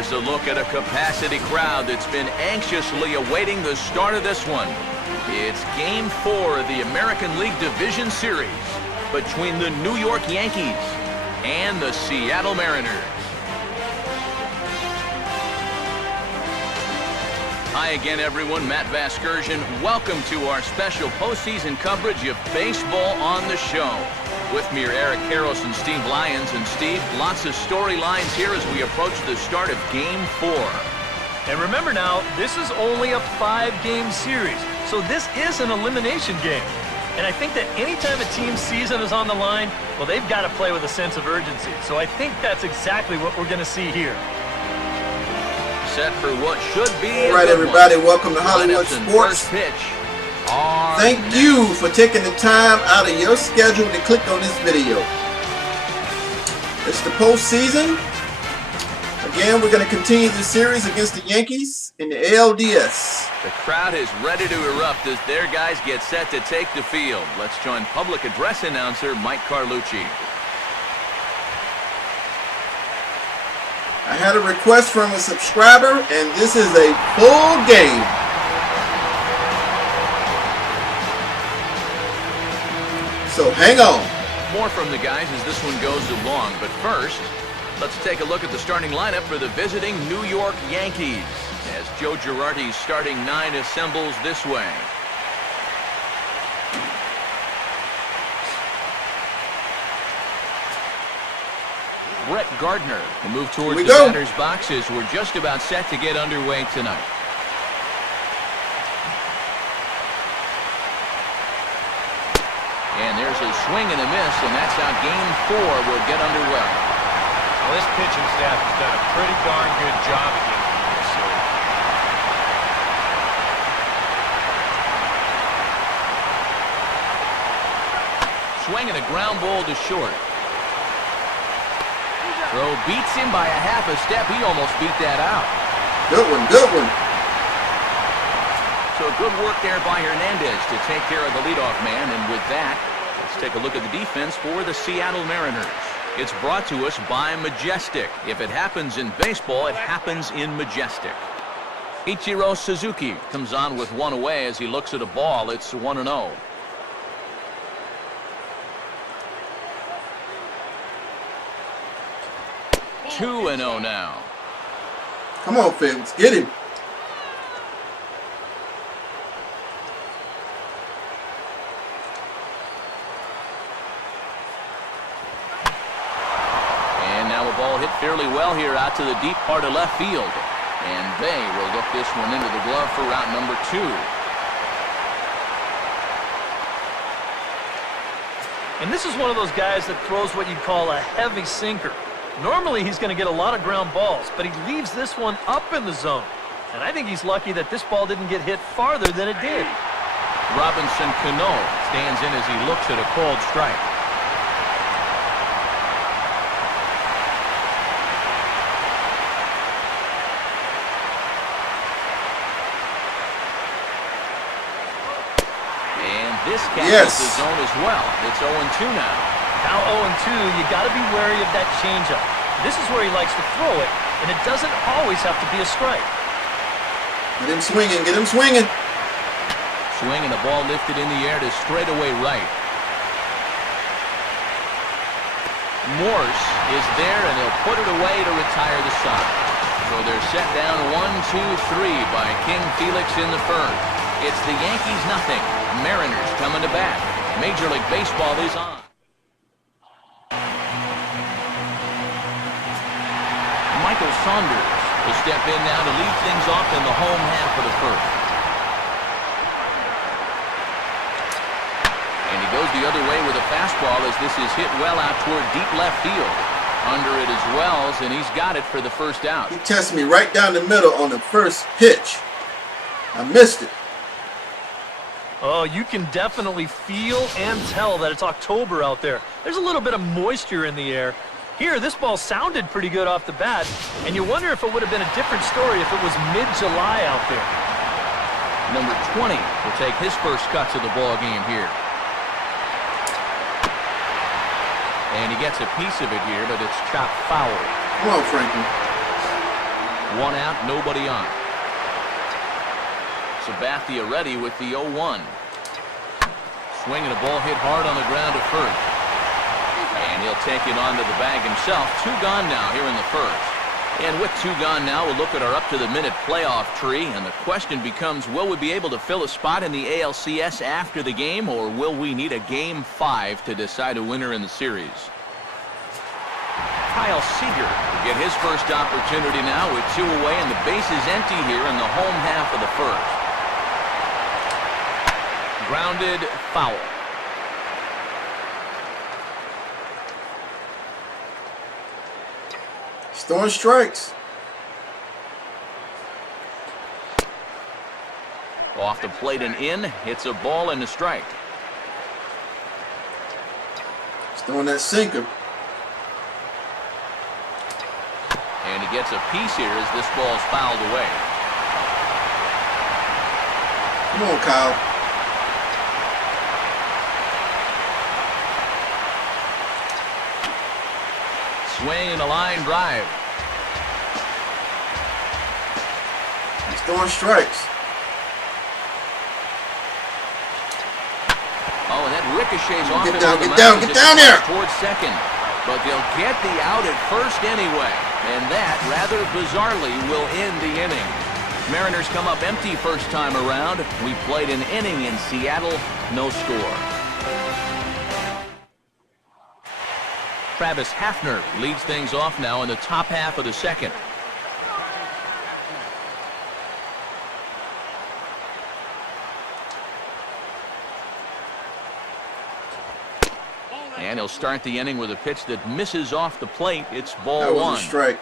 there's a look at a capacity crowd that's been anxiously awaiting the start of this one. It's Game 4 of the American League Division Series between the New York Yankees and the Seattle Mariners. Hi again, everyone. Matt Vasgersian. Welcome to our special postseason coverage of baseball on the show. With me are Eric Karros and Steve Lyons. And Steve, lots of storylines here as we approach the start of Game 4. And remember now, this is only a 5-game series, so this is an elimination game. And I think that anytime a team's season is on the line, well, they've got to play with a sense of urgency. So I think that's exactly what we're going to see here. Set for what should be. All right, everybody, welcome to Hollywood Sports. Thank you for taking the time out of your schedule to click on this video. It's the postseason. Again, we're going to continue the series against the Yankees in the ALDS. The crowd is ready to erupt as their guys get set to take the field. Let's join public address announcer Mike Carlucci. I had a request from a subscriber, and this is a full game. So hang on. More from the guys as this one goes along, but first, let's take a look at the starting lineup for the visiting New York Yankees as Joe Girardi's starting 9 assembles this way. Brett Gardner will move towards the batter's boxes. We're just about set to get underway tonight. And there's a swing and a miss, and that's how Game 4 will get underway. Well, this pitching staff has done a pretty darn good job of getting through this series. Swing and a ground ball to short. Throw beats him by a half a step. He almost beat that out. Good one, good one. So good work there by Hernandez to take care of the leadoff man. And with that, let's take a look at the defense for the Seattle Mariners. It's brought to us by Majestic. If it happens in baseball, it happens in Majestic. Ichiro Suzuki comes on with one away as he looks at a ball. It's 1-0. Two and 0 now. Come on, Fields, get him. And now a ball hit fairly well here out to the deep part of left field. And they will look this one into the glove for route number 2. And this is one of those guys that throws what you'd call a heavy sinker. Normally, he's going to get a lot of ground balls, but he leaves this one up in the zone. And I think he's lucky that this ball didn't get hit farther than it did. Robinson Cano stands in as he looks at a called strike. And this catches the zone as well. It's 0-2 now. Now 0-2, you got to be wary of that changeup. This is where he likes to throw it, and it doesn't always have to be a strike. Get him swinging, get him swinging. Swing and the ball lifted in the air to straightaway right. Morse is there, and he'll put it away to retire the side. So they're set down 1-2-3 by King Felix in the first. It's the Yankees nothing. Mariners coming to bat. Major League Baseball is on. Michael Saunders will step in now to lead things off in the home half of the first. And he goes the other way with a fastball as this is hit well out toward deep left field. Under it as well, and he's got it for the first out. He tested me right down the middle on the first pitch. I missed it. Oh, you can definitely feel and tell that it's October out there. There's a little bit of moisture in the air. Here, this ball sounded pretty good off the bat, and you wonder if it would have been a different story if it was mid-July out there. Number 20 will take his first cut to the ball game here. And he gets a piece of it here, but it's chopped foul. Come on, Frankie. One out, nobody on. Sabathia ready with the 0-1. Swinging a ball hit hard on the ground to first. And he'll take it onto the bag himself. 2 gone now here in the first. And with 2 gone now, we'll look at our up-to-the-minute playoff tree. And the question becomes, will we be able to fill a spot in the ALCS after the game, or will we need a Game 5 to decide a winner in the series? Kyle Seager will get his first opportunity now with 2 away, and the base is empty here in the home half of the first. Grounded, foul. He's throwing strikes. Off the plate and in. It's a ball and a strike. He's throwing that sinker. And he gets a piece here as this ball's fouled away. Come on, Kyle. Swing and a line drive. He's throwing strikes. Oh, and that ricochets off him on the mound. Get down there! Towards second. But they'll get the out at first anyway. And that, rather bizarrely, will end the inning. Mariners come up empty first time around. We played an inning in Seattle. No score. Travis Hafner leads things off now in the top half of the second. And he'll start the inning with a pitch that misses off the plate. It's ball that was 1. A strike.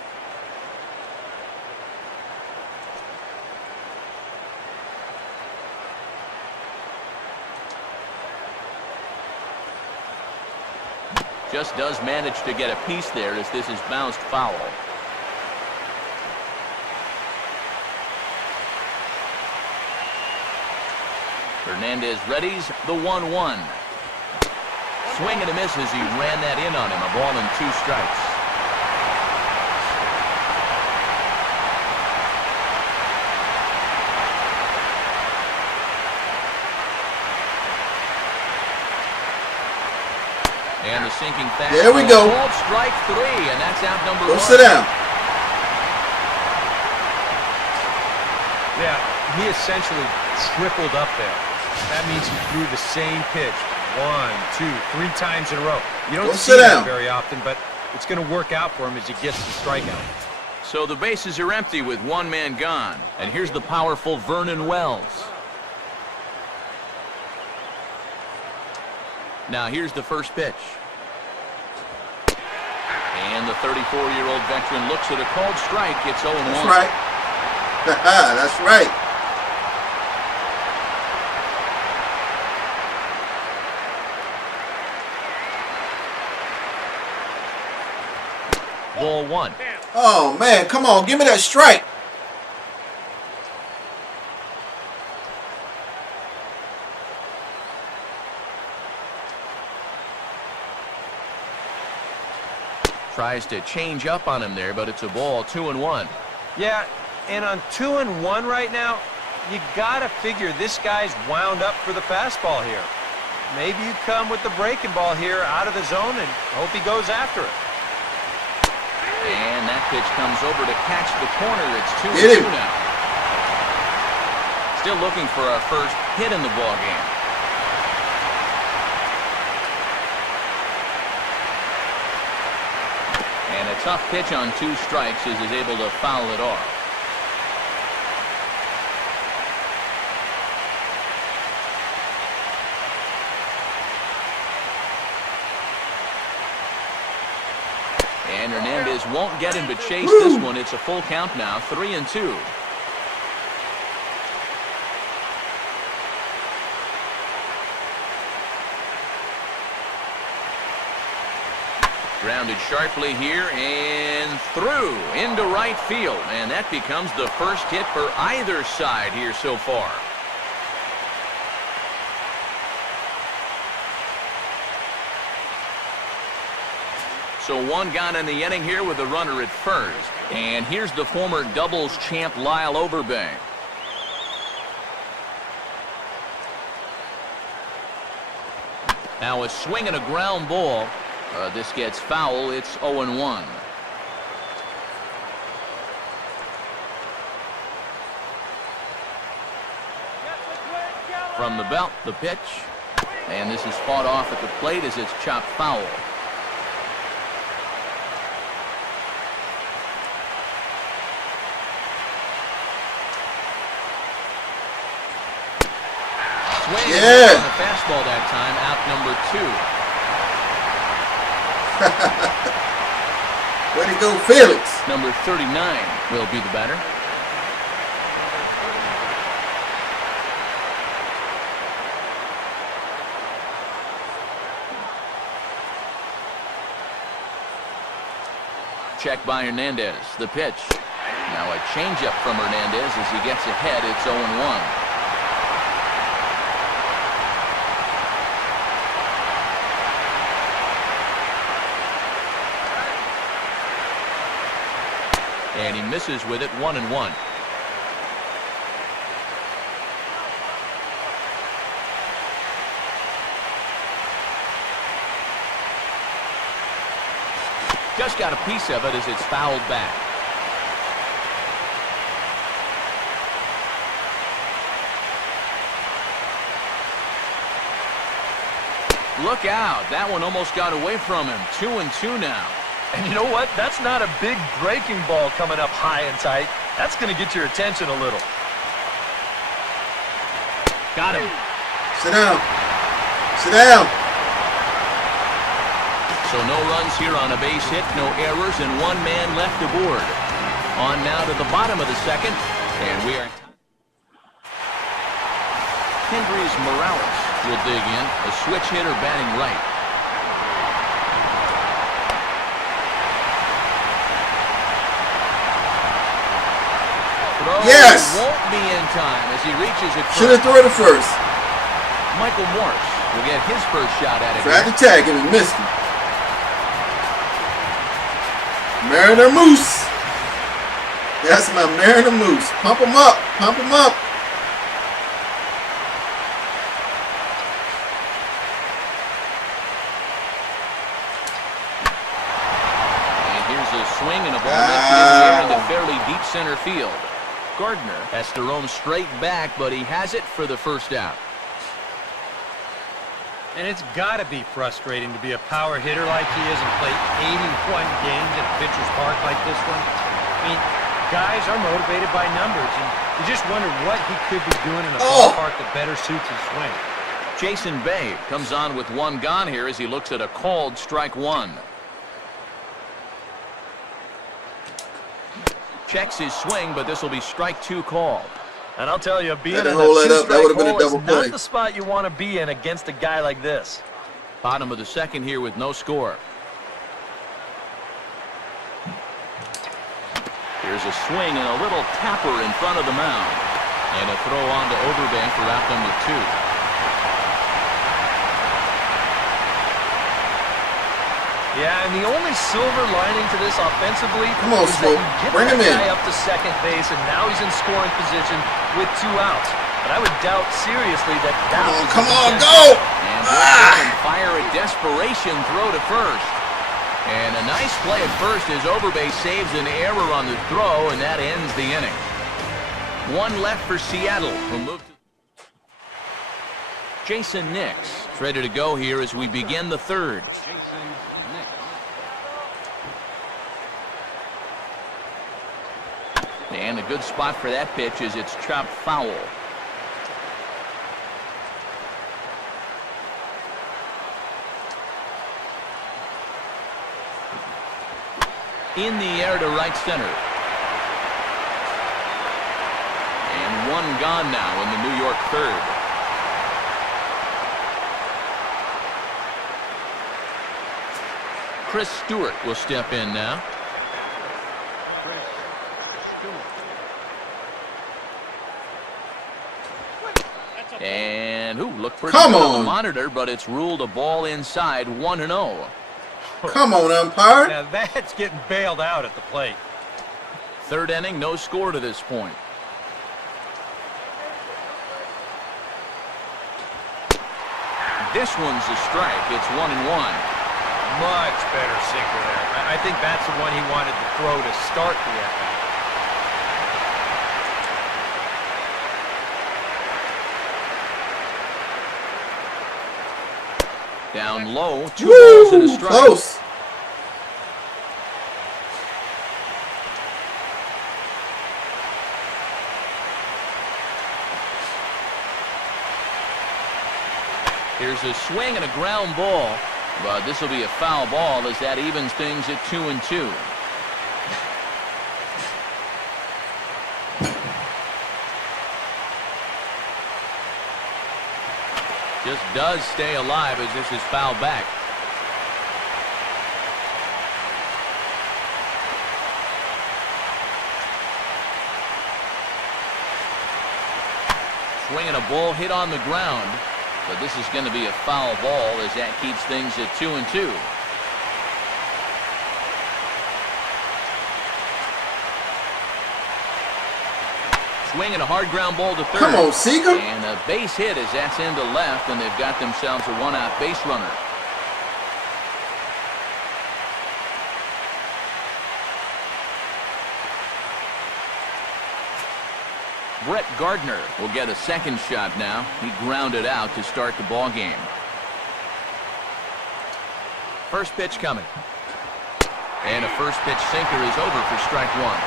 Just does manage to get a piece there as this is bounced foul. Hernandez readies the 1-1. Swing and a miss as he ran that in on him. A ball and 2 strikes. And the sinking fastball. There we go. Called strike 3, and that's out number 1. Go sit down. Yeah, he essentially tripled up there. That means he threw the same pitch 1, 2, 3 times in a row. You don't see that very often, but it's going to work out for him as he gets the strikeout. So the bases are empty with 1 man gone. And here's the powerful Vernon Wells. Now here's the first pitch. And the 34-year-old veteran looks at a called strike. It's 0-1. That's right. That's right. Ball 1. Oh, man. Come on. Give me that strike. Tries to change up on him there, but it's a ball. 2-1. Yeah, and on 2-1 right now, you got to figure this guy's wound up for the fastball here. Maybe you come with the breaking ball here out of the zone and hope he goes after it. And that pitch comes over to catch the corner. It's 2-2 now. Still looking for our first hit in the ballgame. And a tough pitch on 2 strikes as he's able to foul it off. And Hernandez won't get him to chase this one. It's a full count now, 3-2. Grounded sharply here and through into right field. And that becomes the first hit for either side here so far. So one gone in the inning here with a runner at first. And here's the former doubles champ Lyle Overbank. Now a swing and a ground ball. This gets foul. It's 0-1. From the belt, the pitch. And this is fought off at the plate as it's chopped foul. Swing on the fastball that time, out number 2. Way to go, Felix. Number 39 will be the batter. Check by Hernandez. The pitch. Now a changeup from Hernandez as he gets ahead. It's 0-1. And he misses with it. 1-1. Just got a piece of it as it's fouled back. Look out. That one almost got away from him. 2-2 now. And you know what? That's not a big breaking ball coming up high and tight. That's going to get your attention a little. Got him. Sit down. Sit down. So no runs here on a base hit, no errors, and one man left aboard. On now to the bottom of the second, and we are... Hendrys Morales will dig in, a switch hitter batting right. Throw won't be in time as he reaches it. Should have thrown it first. Michael Morse will get his first shot at it. Tried to tag him and missed him. Mariner Moose. That's my Mariner Moose. Pump him up. Pump him up. And here's a swing and a ball left in the air into fairly deep center field. Gardner has to roam straight back, but he has it for the first out. And it's got to be frustrating to be a power hitter like he is and play 81 games at Pitcher's Park like this one. I mean, guys are motivated by numbers, and you just wonder what he could be doing in a ballpark that better suits his swing. Jason Bay comes on with one gone here as he looks at a called strike one. Checks his swing, but this will be strike 2 called. And I'll tell you, being in a that would have been a double is play. not the spot you want to be in against a guy like this. Bottom of the second here with no score. Here's a swing and a little tapper in front of the mound. And a throw on to Overbank for out number 2. Yeah, and the only silver lining to this offensively Come on, is that you get bring that him in. guy up to second base, and now he's in scoring position with 2 outs. But I would doubt seriously that was Come on, intention. go! And can fire a desperation throw to first. And a nice play at first as Overbay saves an error on the throw, and that ends the inning. One left for Seattle. We'll move to Jason Nix. Ready to go here as we begin the third. And a good spot for that pitch as it's chopped foul. In the air to right center. And one gone now in the New York third. Chris Stewart will step in now. And look pretty good on the monitor, but it's ruled a ball inside. 1-0. Come on, umpire. Now that's getting bailed out at the plate. Third inning, no score to this point. This one's a strike. It's 1-1. Much better sinker there. I think that's the one he wanted to throw to start the at-bat. Down low, 2 balls and a strike. Close. Here's a swing and a ground ball, but this will be a foul ball as that evens things at 2-2. Just does stay alive as this is fouled back. Swing and a ball hit on the ground, but this is going to be a foul ball as that keeps things at 2-2. Swing and a hard ground ball to third. Come on, Seager. And a base hit as that's into left, and they've got themselves a one-out base runner. Brett Gardner will get a second shot now. He grounded out to start the ball game. First pitch coming. And a first pitch sinker is over for strike one.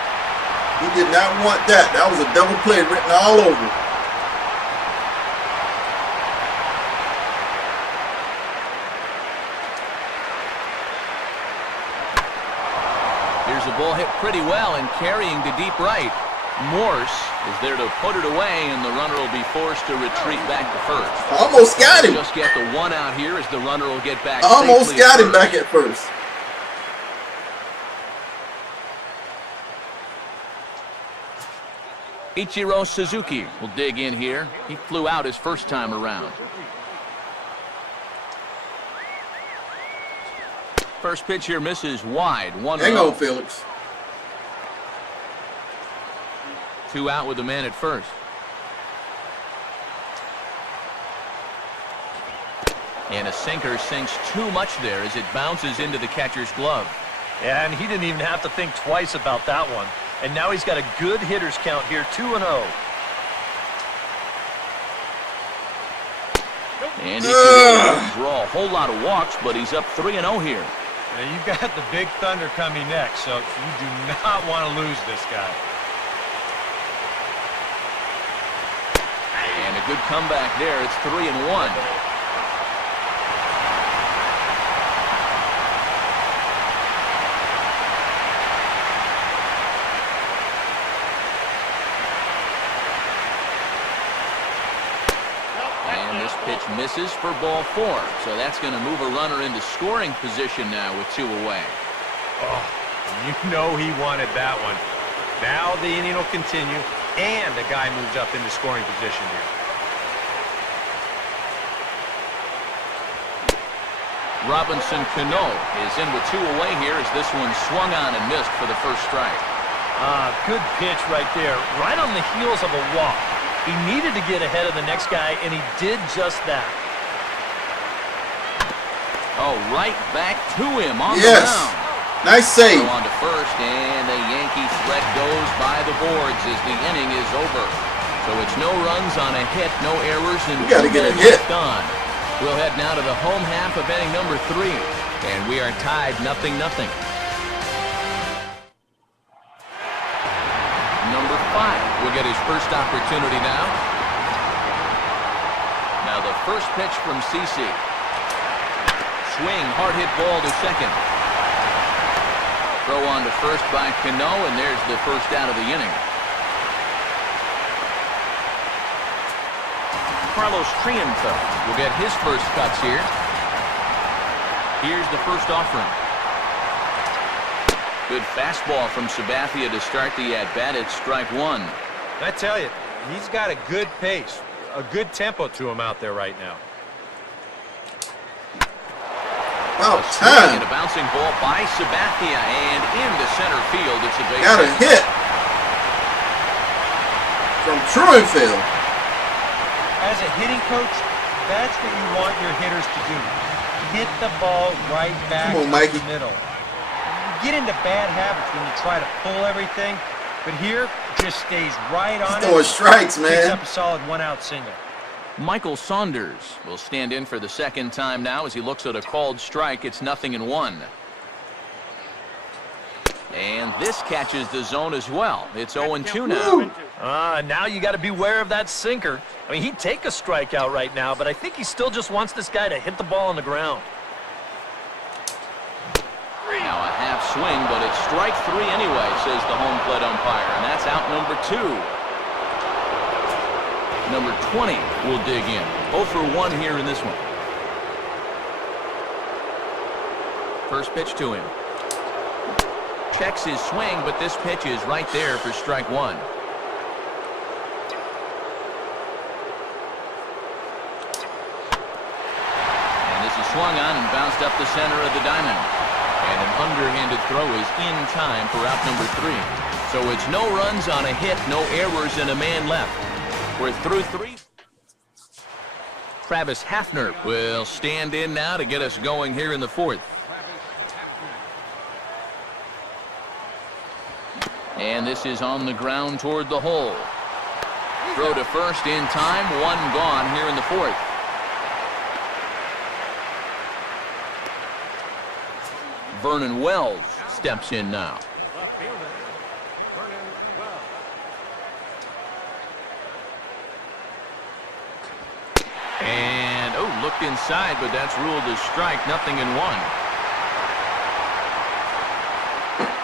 He did not want that. That was a double play written all over. Here's a ball hit pretty well and carrying to deep right. Morse is there to put it away, and the runner will be forced to retreat back to first. Almost got him. Just get the one out here as the runner will get back. Almost got him back at first. Ichiro Suzuki will dig in here. He flew out his first time around. First pitch here misses wide. 1-0. Hang on, Felix. 2 out with the man at first. And a sinker sinks too much there as it bounces into the catcher's glove. Yeah, and he didn't even have to think twice about that one. And now he's got a good hitter's count here, 2-0. And he can draw a whole lot of walks, but he's up 3-0 here. Now you've got the big thunder coming next, so you do not want to lose this guy. And a good comeback there. It's 3-1. Pitch misses for ball 4, so that's going to move a runner into scoring position now with 2 away. Oh, you know he wanted that one. Now the inning will continue, and the guy moves up into scoring position here. Robinson Cano is in with 2 away here as this one swung on and missed for the first strike. Good pitch right there, right on the heels of a walk. He needed to get ahead of the next guy, and he did just that. Oh, right back to him on yes. the mound. Nice save. So on to first, and the Yankee threat goes by the boards as the inning is over. So it's no runs on a hit, no errors, and we got to get a hit. Done. We'll head now to the home half of inning number 3, and we are tied 0-0. Number 5 will get his first opportunity now. Now the first pitch from CeCe. Swing, hard hit ball to second. Throw on to first by Cano, and there's the first out of the inning. Carlos Triunfo will get his first cuts here. Here's the first offering. Good fastball from Sabathia to start the at-bat at strike 1. I tell you, he's got a good pace, a good tempo to him out there right now. About A swing time. and a bouncing ball by Sabathia, and into center field. It's a base Got a hit. hit from Truenfield. As a hitting coach, that's what you want your hitters to do. Hit the ball right back Come on, to Mikey. the middle. You get into bad habits when you try to pull everything, but here, just stays right on it. Throwing strikes, Picks man. up a solid one-out single. Michael Saunders will stand in for the second time now as he looks at a called strike. It's 0-1. And this catches the zone as well. It's 0-2 now. Now you got to beware of that sinker. I mean, he'd take a strikeout right now, but I think he still just wants this guy to hit the ball on the ground. Now a half swing, but it's strike 3 anyway, says the home plate umpire, and that's out number 2. Number 20 will dig in. 0 for 1 here in this one. First pitch to him. Checks his swing, but this pitch is right there for strike 1. And this is swung on and bounced up the center of the diamond. And an underhanded throw is in time for out number 3. So it's no runs on a hit, no errors, and a man left. We're through 3. Travis Hafner will stand in now to get us going here in the 4th. And this is on the ground toward the hole. Throw to first in time, 1 gone here in the 4th. Vernon Wells steps in now. And, looked inside, but that's ruled a strike, 0-1.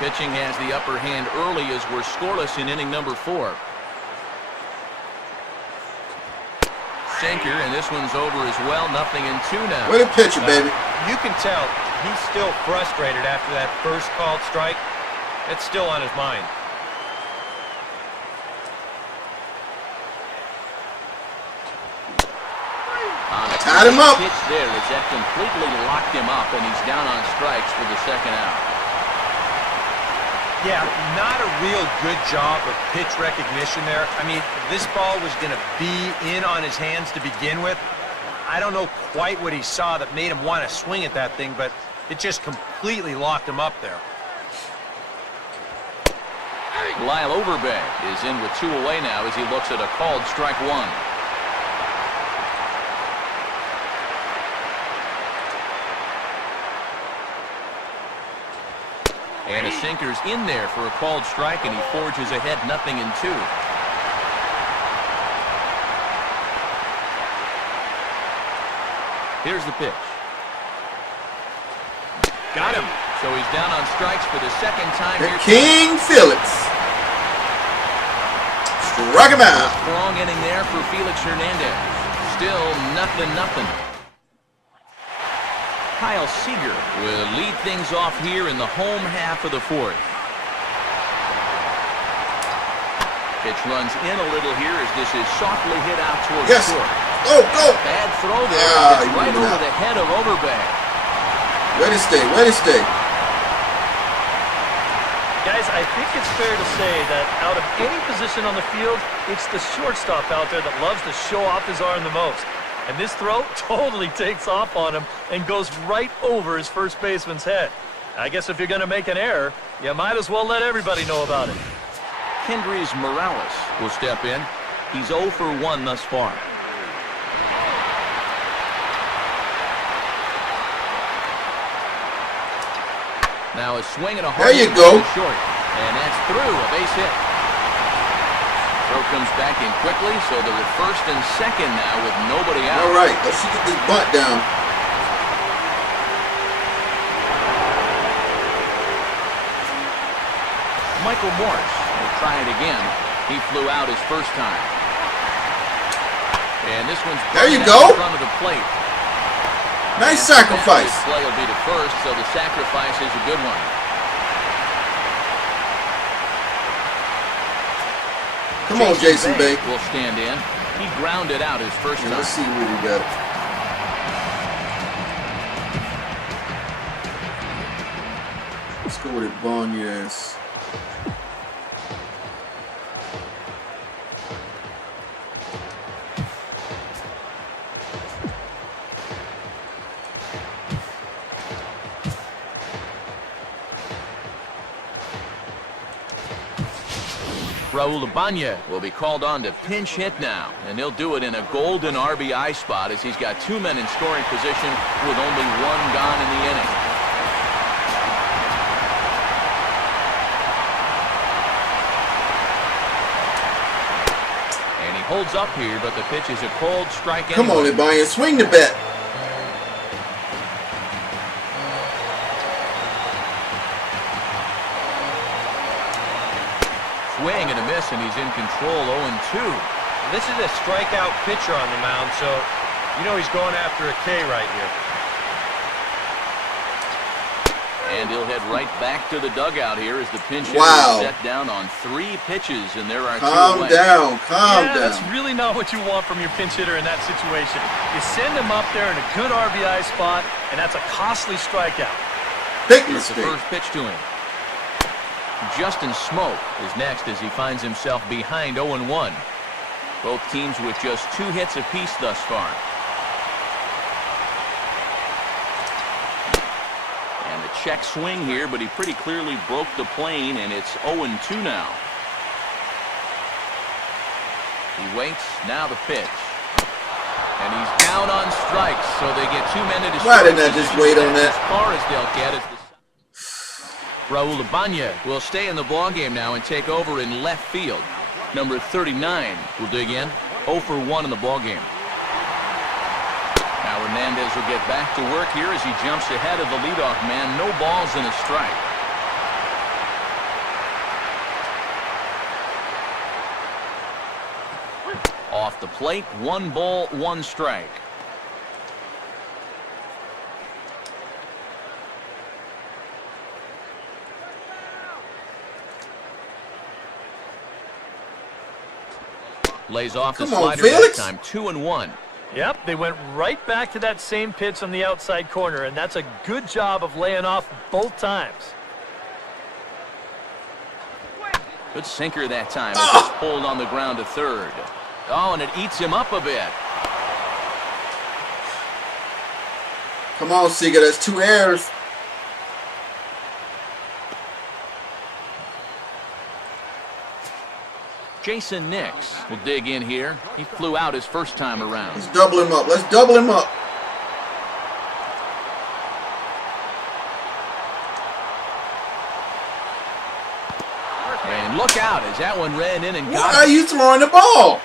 Pitching has the upper hand early as we're scoreless in inning number 4. Sinker, and this one's over as well, 0-2 now. Way to pitch it, baby. You can tell he's still frustrated after that first called strike. It's still on his mind. Tied him up. Pitch there as that completely locked him up, and he's down on strikes for the second out. Yeah, not a real good job of pitch recognition there. I mean, this ball was going to be in on his hands to begin with. I don't know quite what he saw that made him want to swing at that thing, but it just completely locked him up there. Lyle Overbay is in with 2 away now as he looks at a called strike 1. And a sinker's in there for a called strike, and he forges ahead 0-2. Here's the pitch. Got him. So he's down on strikes for the second time here. King Felix. Strike him out. Strong inning there for Felix Hernandez. Still 0-0. Kyle Seager will lead things off here in the home half of the 4th. Pitch runs in a little here as this is softly hit out towards short. Go, go. Bad throw there. It's right over the head of Overbay. Way to stay, way to stay. Guys, I think it's fair to say that out of any position on the field, it's the shortstop out there that loves to show off his arm the most. And this throw totally takes off on him and goes right over his first baseman's head. I guess if you're going to make an error, you might as well let everybody know about it. Kendrys Morales will step in. He's 0 for 1 thus far. Now a swing and a hard there you go. Short. And that's through, a base hit. Throw comes back in quickly, so they're at first and second now with nobody out. All right, let's get this bunt down. Michael Morse will try it again. He flew out his first time. And this one's there you in go. front of the plate. Nice sacrifice. This play will be to first, so the sacrifice is a good one. Come on, Jason Bay. Will stand in. He grounded out his first time. Let's see what we got. Let's go with Ibanez. Raul Ibanez will be called on to pinch hit now, and he'll do it in a golden RBI spot as he's got 2 men in scoring position with only 1 gone in the inning. And he holds up here, but the pitch is a cold strike. Come anyway. on, Ibanez, swing the bat. Swing and a miss, and he's in control. 0-2. This is a strikeout pitcher on the mound, so you know he's going after a K right here. And he'll head right back to the dugout here as the pinch hitter Wow. is set down on 3 pitches, and there are 2 Calm away. down, calm Yeah, down. that's really not what you want from your pinch hitter in that situation. You send him up there in a good RBI spot, and that's a costly strikeout. Big Here's the mistake. first pitch to him. Justin Smoke is next as he finds himself behind 0-1. Both teams with just 2 hits apiece thus far. And the check swing here, but he pretty clearly broke the plane, and it's 0-2 now. He waits, now the pitch. And he's down on strikes, so they get 2 men into Why didn't I scoring just position. wait on That's that? As far as they'll get is the Raul Ibanez will stay in the ballgame now and take over in left field. Number 39 will dig in. 0 for 1 in the ballgame. Now Hernandez will get back to work here as he jumps ahead of the leadoff man. No balls and a strike. Off the plate, 1 ball, 1 strike. Lays off the Come on, slider that Felix. time. 2-1. Yep, they went right back to that same pitch on the outside corner, and that's a good job of laying off both times. Good sinker that time as it's pulled on the ground to third. Oh, and it eats him up a bit. Come on, Seager, that's 2 errors. Jason Nix will dig in here. He flew out his first time around. Let's double him up. Let's double him up. And look out as that one ran in and Why got are it. you throwing the ball?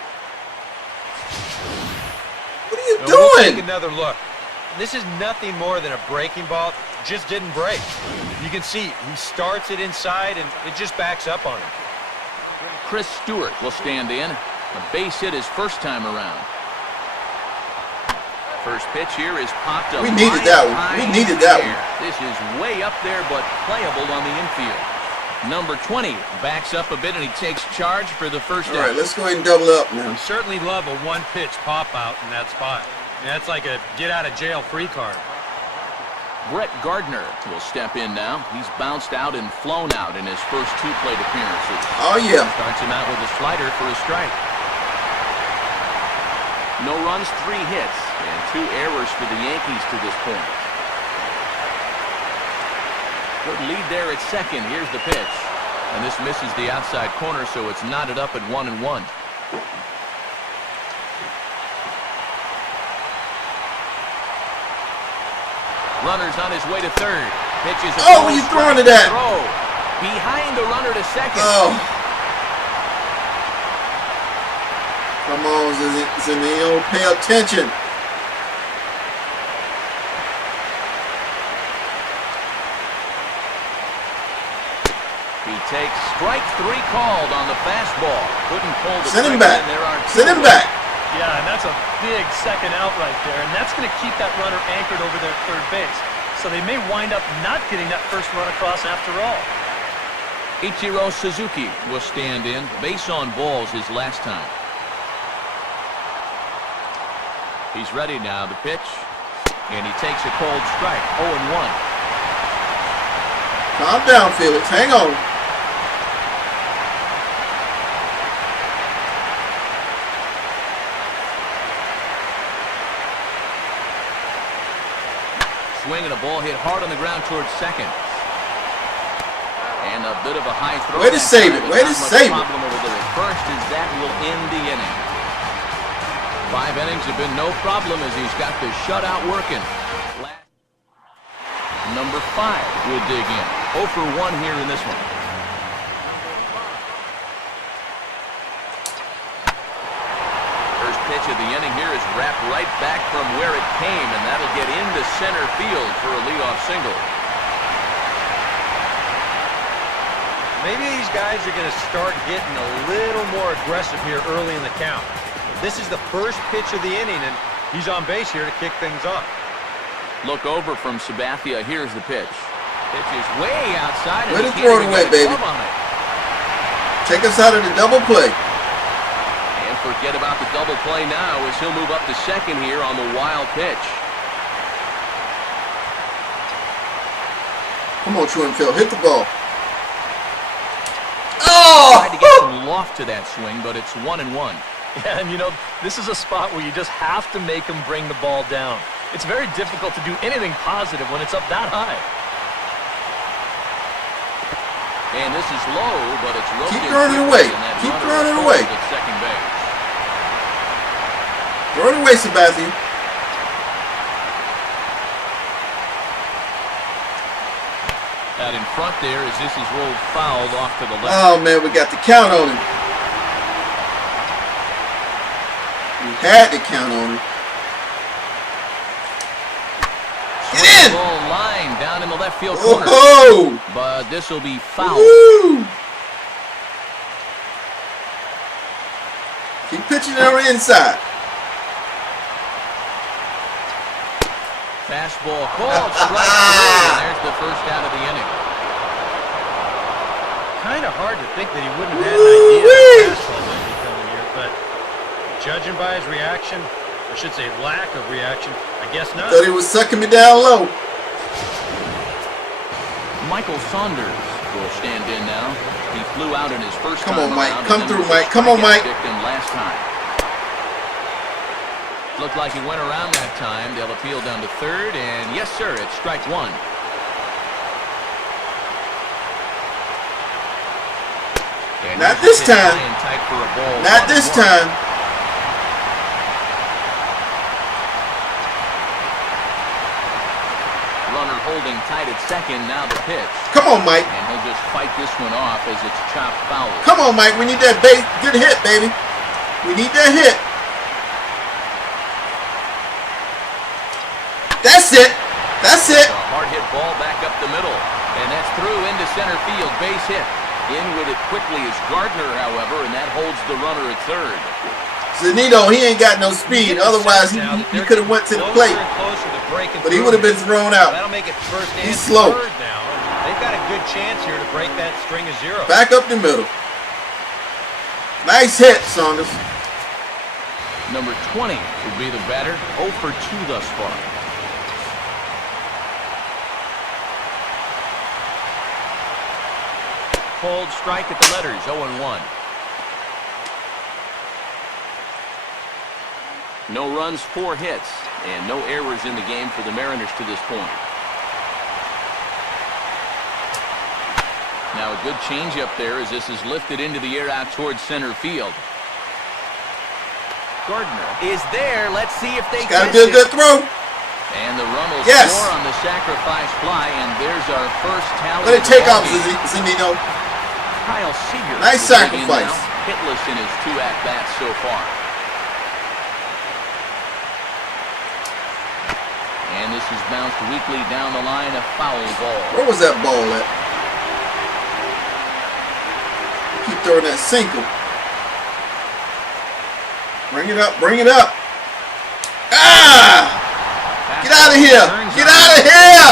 What are you And we'll take doing? another look. This is nothing more than a breaking ball. Just didn't break. You can see he starts it inside and it just backs up on him. Chris Stewart will stand in. A base hit his first time around. First pitch here is popped up. We needed that one. We needed that one. This is way up there, but playable on the infield. Number 20 backs up a bit, and he takes charge for the first All right, out. let's go ahead and double up now. You certainly love a one-pitch pop-out in that spot. That's like a get-out-of-jail-free card. Brett Gardner will step in now. He's bounced out and flown out in his first 2 plate appearances. Oh, yeah. Starts him out with a slider for a strike. No runs, 3 hits, and 2 errors for the Yankees to this point. Good lead there at second. Here's the pitch. And this misses the outside corner, so it's knotted up at 1-1. Runner's on his way to third. Pitches. Oh, what are you throwing to that? Throw. Behind the runner to second. Oh. Come on, Zanino, pay attention. He takes strike 3 called on the fastball. Couldn't pull the Send him trigger, back. and there are 2 Send him away. back. Yeah, and that's a big second out right there, and that's going to keep that runner anchored over their third base. So they may wind up not getting that first run across after all. Ichiro Suzuki will stand in. Base on balls his last time. He's ready now. The pitch. And he takes a cold strike. 0-1. Calm down, Felix. Hang on. Swing and a ball hit hard on the ground towards second. And a bit of a high throw. Way to save it. Way to save it. Problem over there at first is that will end the inning. 5 innings have been no problem as he's got the shutout working. Number 5 will dig in. 0 for 1 here in this one. First pitch of the inning here is wrapped right back from where it came, and that'll get into center field for a leadoff single. Maybe these guys are going to start getting a little more aggressive here early in the count. This is the first pitch of the inning, and he's on base here to kick things off. Look over from Sabathia. Here's the pitch. Pitch is way outside. Way to throw it away, baby. Take us out of the double play. And forget about the double play now as he'll move up to second here on the wild pitch. Come on, Truenfield. Hit the ball. Oh! Tried to get some loft to that swing, but it's 1-1. Yeah, and you know, this is a spot where you just have to make him bring the ball down. It's very difficult to do anything positive when it's up that high. And this is low, but it's low. Keep throwing it away. Keep throwing it away. At second base. Throw it away, Sabathia. Out in front there as this is rolled fouled off to the left. Oh, man, we got the count on him. We had to count on him. Get in! Ball line down in the left field corner. Oh! But this will be fouled. Woo! Keep pitching it on the inside. Fastball called, strike 3, and there's the first out of the inning. Kind of hard to think that he wouldn't have had an idea that fastball might be coming here, but judging by his reaction, I should say lack of reaction, I guess not. Thought he was sucking me down low. Michael Saunders will stand in now. He flew out in his first Come time on, Mike. around, Come and through, then was Mike. Come on, Mike. victim last time. Looked like he went around that time. They'll appeal down to third, and yes, sir, it's strike 1. And Not this time. Tight for a ball. Not this time. Runner holding tight at second. Now the pitch. Come on, Mike. And he'll just fight this one off as it's chopped foul. Come on, Mike. We need that base. Good hit, baby. We need that hit. That's it. That's it. A hard hit ball back up the middle. And that's through into center field. Base hit. In with it quickly is Gardner, however, and that holds the runner at third. Zanito, he ain't got no speed. Otherwise, he could have went to the plate. But he would have been thrown out. That'll make it first and He's slow. third now. They've got a good chance here to break that string of zeros. Back up the middle. Nice hit, Saunders. Number 20 would be the batter. 0 for 2 thus far. Cold strike at the letters, 0-1. No runs, 4 hits, and no errors in the game for the Mariners to this point. Now a good change up there as this is lifted into the air out towards center field. Gardner is there. Let's see if they Got to catch do a it. good throw. And the run will Yes. score on the sacrifice fly, and there's our first tally. Let it of the take off, ballgame. Zanito. Kyle Seager. Nice will dig in sacrifice. now, hitless in his 2 at-bats so far. And this is bounced weakly down the line, a foul ball. Where was that ball at? Keep throwing that single. Bring it up. Bring it up. Ah! Get out of here. Get out of here.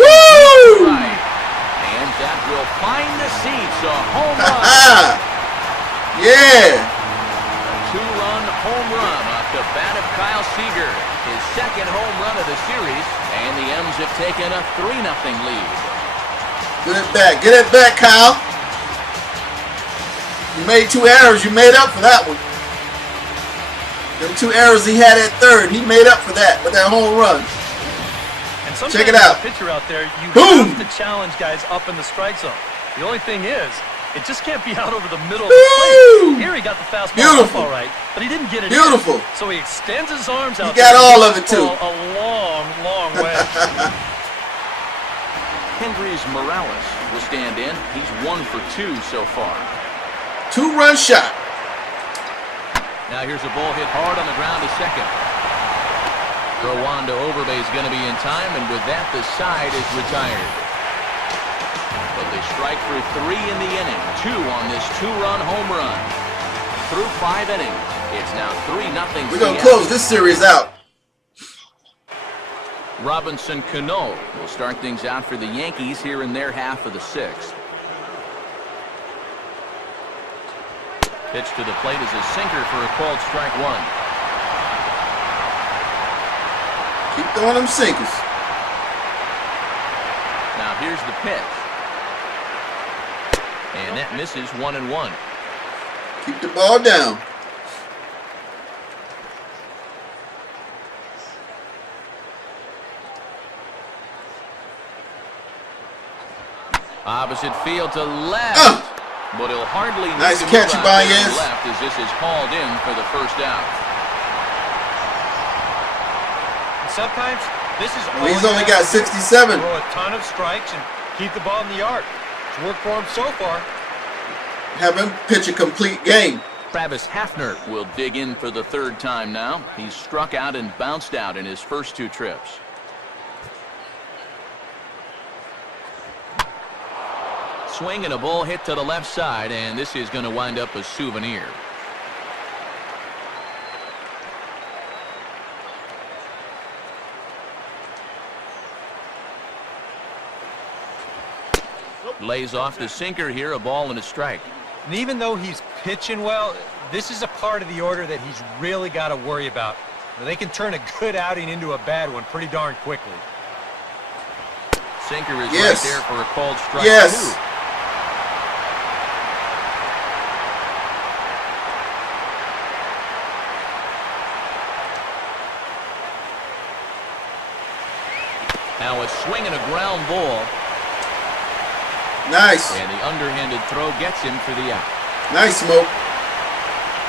Woo! And that will find the seats. A home run. Yeah. A 2-run home run off the bat of Kyle Seager. His second home run of the series. And the M's have taken a 3-0 lead. Get it back. Get it back, Kyle. You made 2 errors. You made up for that one. Them 2 errors he had at third, he made up for that with that home run. And sometimes check it out. As a pitcher out there, you Boom! have to challenge guys up in the strike zone. The only thing is, it just can't be out over the middle of the plate. Here he got the fastball up all right, but he didn't get it Beautiful. in. So he extends his arms out. He got all of it too. A long, long way. Hendrys Morales will stand in. He's 1 for 2 so far. 2-run shot. Now here's a ball hit hard on the ground to second. Rwanda Overbay is going to be in time, and with that, the side is retired. But they strike for 3 in the inning. 2 on this 2-run home run. Through 5 innings, it's now 3-0. We're going to close this series out. Robinson Cano will start things out for the Yankees here in their half of the 6th. Pitch to the plate is a sinker for a called strike 1. Keep throwing them sinkers. Now here's the pitch. And that misses 1-1. Keep the ball down. Opposite field to left. But he'll hardly need nice to catch, move out there Baez. to left as this is hauled in for the first out. And sometimes this is all He's only got 67. Throw a ton of strikes and keep the ball in the yard. It's worked for him so far. Have him pitch a complete game. Travis Hafner will dig in for the 3rd time now. He's struck out and bounced out in his first 2 trips. Swing and a ball hit to the left side, and this is going to wind up a souvenir. Lays off the sinker here, a ball and a strike. And even though he's pitching well, this is a part of the order that he's really got to worry about. They can turn a good outing into a bad one pretty darn quickly. Sinker is yes. right there for a called strike. Yes. 2. Now a swing and a ground ball. Nice. And the underhanded throw gets him for the out. Nice, Smoke.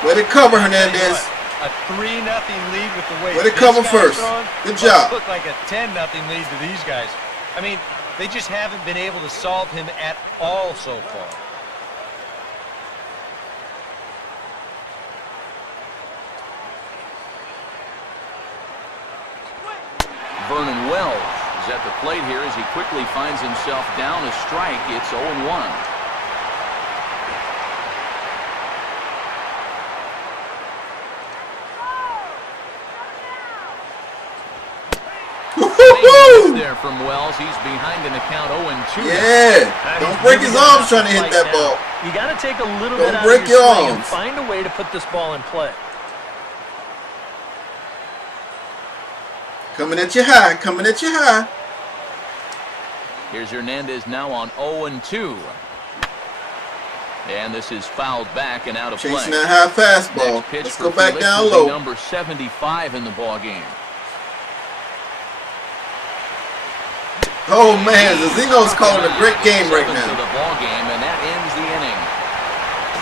Way to cover, Hernandez. A 3-0 lead with the way way to cover first. Good job. Look like a 10-0 lead to these guys. I mean, they just haven't been able to solve him at all so far. Vernon Wells is at the plate here as he quickly finds himself down a strike. It's 0-1. There from Wells. He's behind in the count 0-2. Yeah. Don't break his arms trying to hit that ball. You got to take a little Don't bit out break of your your swing and arms. find a way to put this ball in play. Coming at you high. Coming at you high. Here's Hernandez now on 0-2. And this is fouled back and out of play. Chasing that high fastball. Let's go back down low. Number 75 in the ball game. Oh man, Zeno's calling a great game right now. To the ball game, and that ends the inning.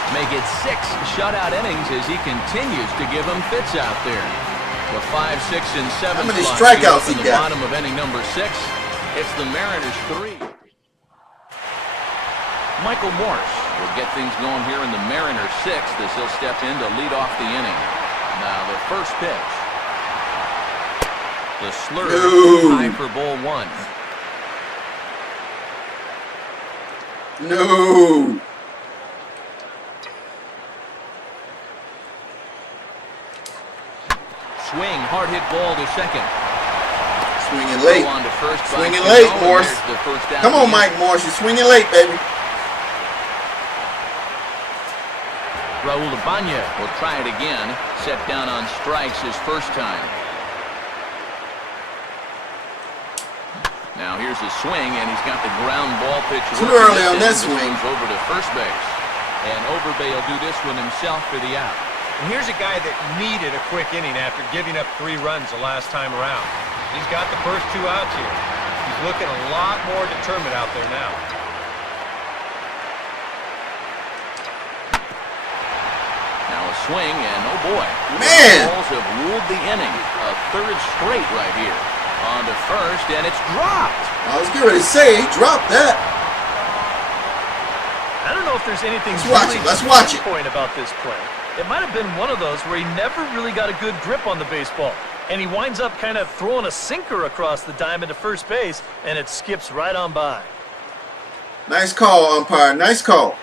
Make it 6 shutout innings as he continues to give them fits out there. The 5, 6, and 7. How many strikeouts he got? Bottom of inning number 6. It's the Mariners 3. Michael Morse will get things going here in the Mariners 6th as he'll step in to lead off the inning. Now the first pitch. The slurve high for ball 1. No. Swing, hard hit ball to second. Swinging late. On to first. Swinging late, Morse. Come on, Mike Morse. You're swinging late, baby. Raul Ibanez will try it again. Set down on strikes his first time. Now here's a swing, and he's got the ground ball ball pitch. Too early on that swing. Over to first base. And Overbay will do this one himself for the out. And here's a guy that needed a quick inning after giving up 3 runs the last time around. He's got the first 2 outs here. He's looking a lot more determined out there now. Now a swing, and oh boy. Man! Balls have ruled the inning. A 3rd straight right here. On to first, and it's dropped. I was getting ready to say, he dropped that. I don't know if there's anything Let's watch it. Point about this play. It might have been one of those where he never really got a good grip on the baseball, and he winds up kind of throwing a sinker across the diamond to first base, and it skips right on by. Nice call, umpire. Nice call.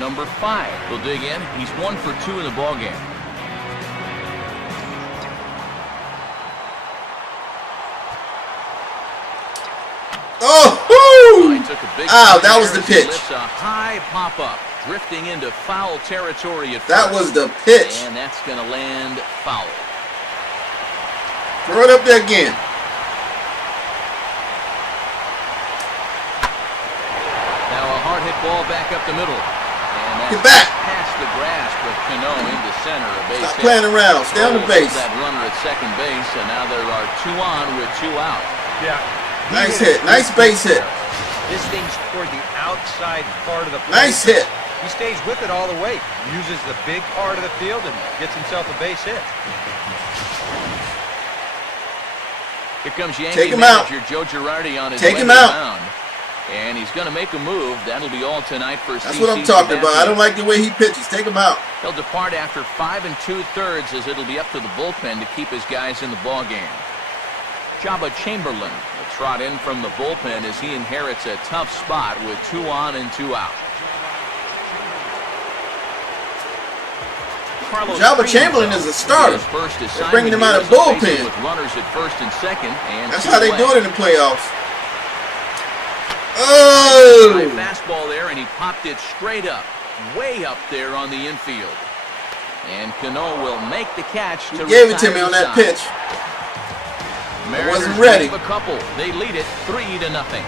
Number 5 will dig in. He's 1 for 2 in the ballgame. Oh, Ow, that was the pitch. A high pop-up, drifting into foul territory at that first. Was the pitch. And that's going to land foul. Throw it up there again. Now a hard hit ball back up the middle. And that's Get back. Past the grasp of Cano into center. A base Stop hit. playing around. Stay on the base. That runner at second base, and now there are 2 on with 2 out. Yeah. Nice hit. Nice base hit. This thing's toward the outside part of the plate. Nice hit. He stays with it all the way. Uses the big part of the field and gets himself a base hit. Here comes Yankee Take him out. manager Joe Girardi on his Take way him to the out. mound. And he's going to make a move. That'll be all tonight for That's what I'm talking about. I don't like the way he pitches. Take him out. He'll depart after 5 2/3 as it'll be up to the bullpen to keep his guys in the ballgame. Jabba Chamberlain will trot in from the bullpen as he inherits a tough spot with 2 on and 2 out. Jabba Chamberlain is a starter. They're bringing him out of bullpen. With runners at first and second, and that's how they do it in the playoffs. Oh! High fastball there, and he popped it straight up, way up there on the infield. And Cano will make the catch to gave it to me on that pitch. I wasn't ready. A couple. They lead it 3-0.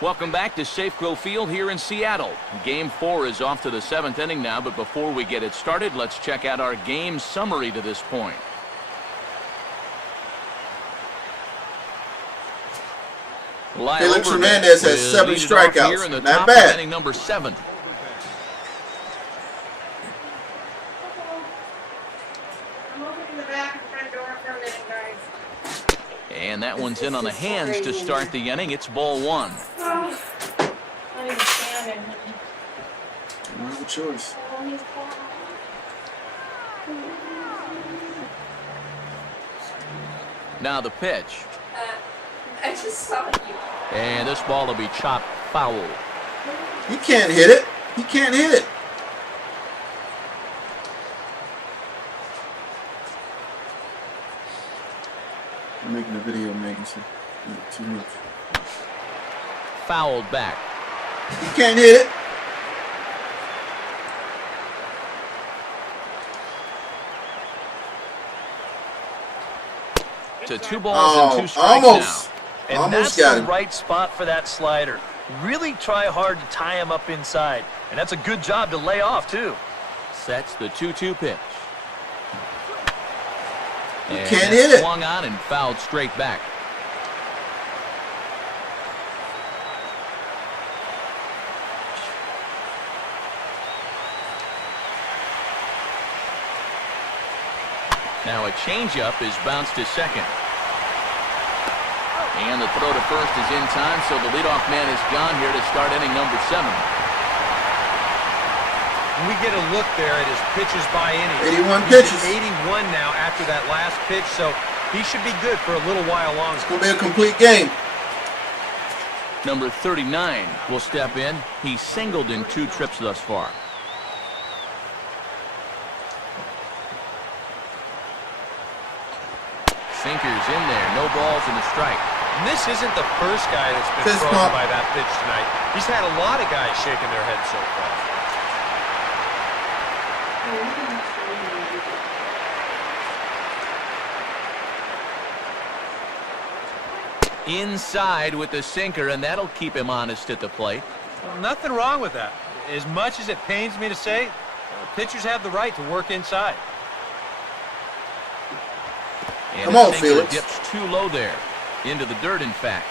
Welcome back to Safeco Field here in Seattle. Game 4 is off to the 7th inning now, but before we get it started, let's check out our game summary to this point. Felix Hernandez has 7 strikeouts. Not bad. Inning number 7. And that one's in on the hands to start the inning. It's ball 1. No choice. Now the pitch. I just saw you. And this ball will be chopped foul. He can't hit it. He can't hit it. I'm making a video, Megan. So too much. Fouled back. He can't hit it. To 2 balls and 2 strikes almost. now. And Almost that's got the him. right spot for that slider. Really try hard to tie him up inside. And that's a good job to lay off, too. Sets the 2-2 pitch. And can't hit it. Swung on and fouled straight back. Now a changeup is bounced to second. And the throw to first is in time, so the leadoff man is gone here to start inning number 7. We get a look there at his pitches by inning. 81 He's pitches. 81 now after that last pitch, so he should be good for a little while longer. It's going to be a complete game. Number 39 will step in. He's singled in 2 trips thus far. Sinkers in there, no balls and a strike. And this isn't the first guy that's been Fist thrown pump. by that pitch tonight. He's had a lot of guys shaking their heads so far. Inside with the sinker, and that'll keep him honest at the plate. Well, nothing wrong with that. As much as it pains me to say, pitchers have the right to work inside. And come on, sinker Felix. dips too low there. Into the dirt, in fact.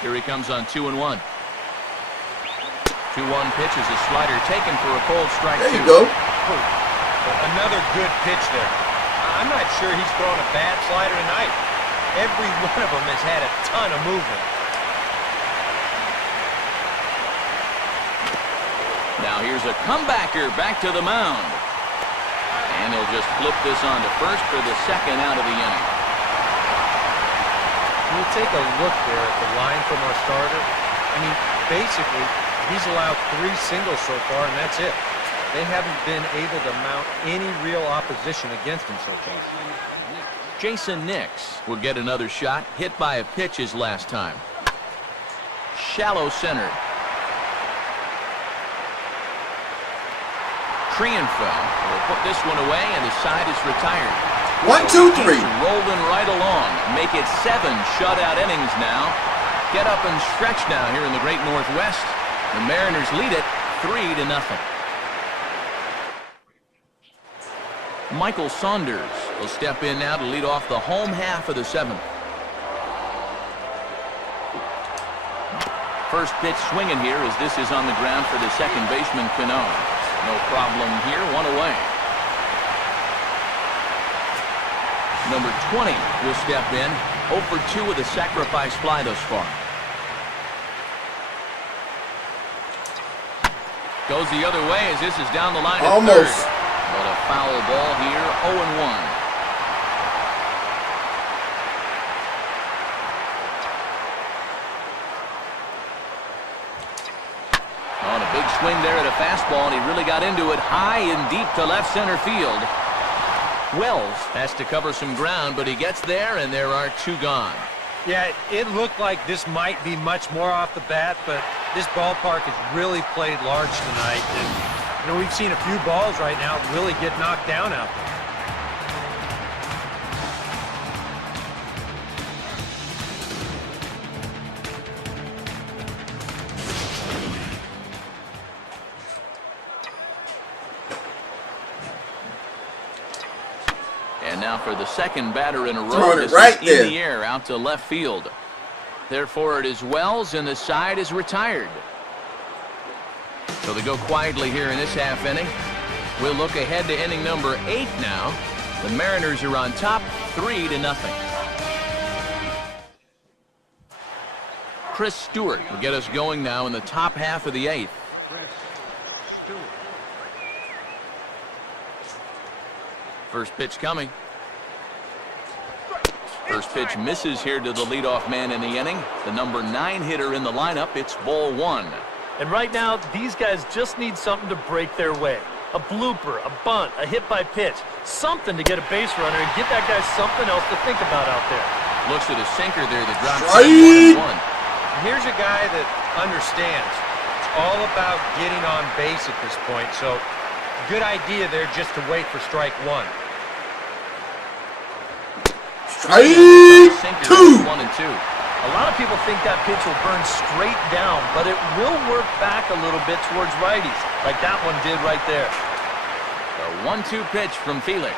Here he comes on 2-1. 2-1 pitch is a slider taken for a cold strike. There you go. Another good pitch there. I'm not sure he's thrown a bad slider tonight. Every one of them has had a ton of movement. Now here's a comebacker back to the mound. And he'll just flip this on to first for the second out of the inning. You take a look there at the line from our starter. I mean, basically, he's allowed 3 singles so far, and that's it. They haven't been able to mount any real opposition against him so far. Jason Nix will get another shot. Hit by a pitch his last time. Shallow center. Trienfeld will put this one away, and the side is retired. 1, 2, 3. Rolling right along. Make it 7 shutout innings now. Get up and stretch now here in the great Northwest. The Mariners lead it 3-0. Michael Saunders will step in now to lead off the home half of the 7th. First pitch swinging here as this is on the ground for the second baseman, Cano. No problem here, 1 away. Number 20 will step in. 0 for 2 with a sacrifice fly thus far. Goes the other way as this is down the line at Almost. third. But a foul ball here, 0-1. On a big swing there at a fastball, and he really got into it high and deep to left center field. Wells has to cover some ground, but he gets there, and there are 2 gone. Yeah, it looked like this might be much more off the bat, but this ballpark has really played large tonight. And, you know, we've seen a few balls right now really get knocked down out there. And now for the second batter in a row, Throwing it this right is there. in the air out to left field. Therefore, it is Wells, and the side is retired. So they go quietly here in this half inning. We'll look ahead to inning number 8 now. The Mariners are on top, 3-0. Chris Stewart will get us going now in the top half of the 8th. First pitch coming. First pitch misses here to the leadoff man in the inning. The number 9 hitter in the lineup. It's ball 1. And right now, these guys just need something to break their way. A blooper, a bunt, a hit by pitch. Something to get a base runner and give that guy something else to think about out there. Looks at a sinker there that drops Strike. 1-1. Here's a guy that understands. It's all about getting on base at this point. So, good idea there just to wait for strike 1. Strike 2. 1-2. A lot of people think that pitch will burn straight down, but it will work back a little bit towards righties, like that one did right there. The 1-2 pitch from Felix.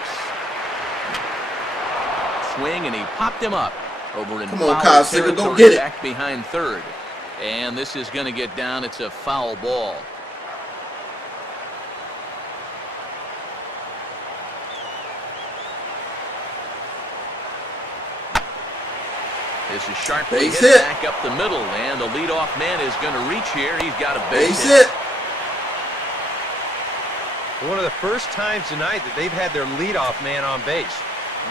Swing, and he popped him up over in Come on, foul Kyle Sicker, go territory, get it. back behind third. And this is going to get down. It's a foul ball. This is sharply Base hit hit. back up the middle, and the leadoff man is going to reach here. He's got a base Base hit. hit. One of the first times tonight that they've had their leadoff man on base.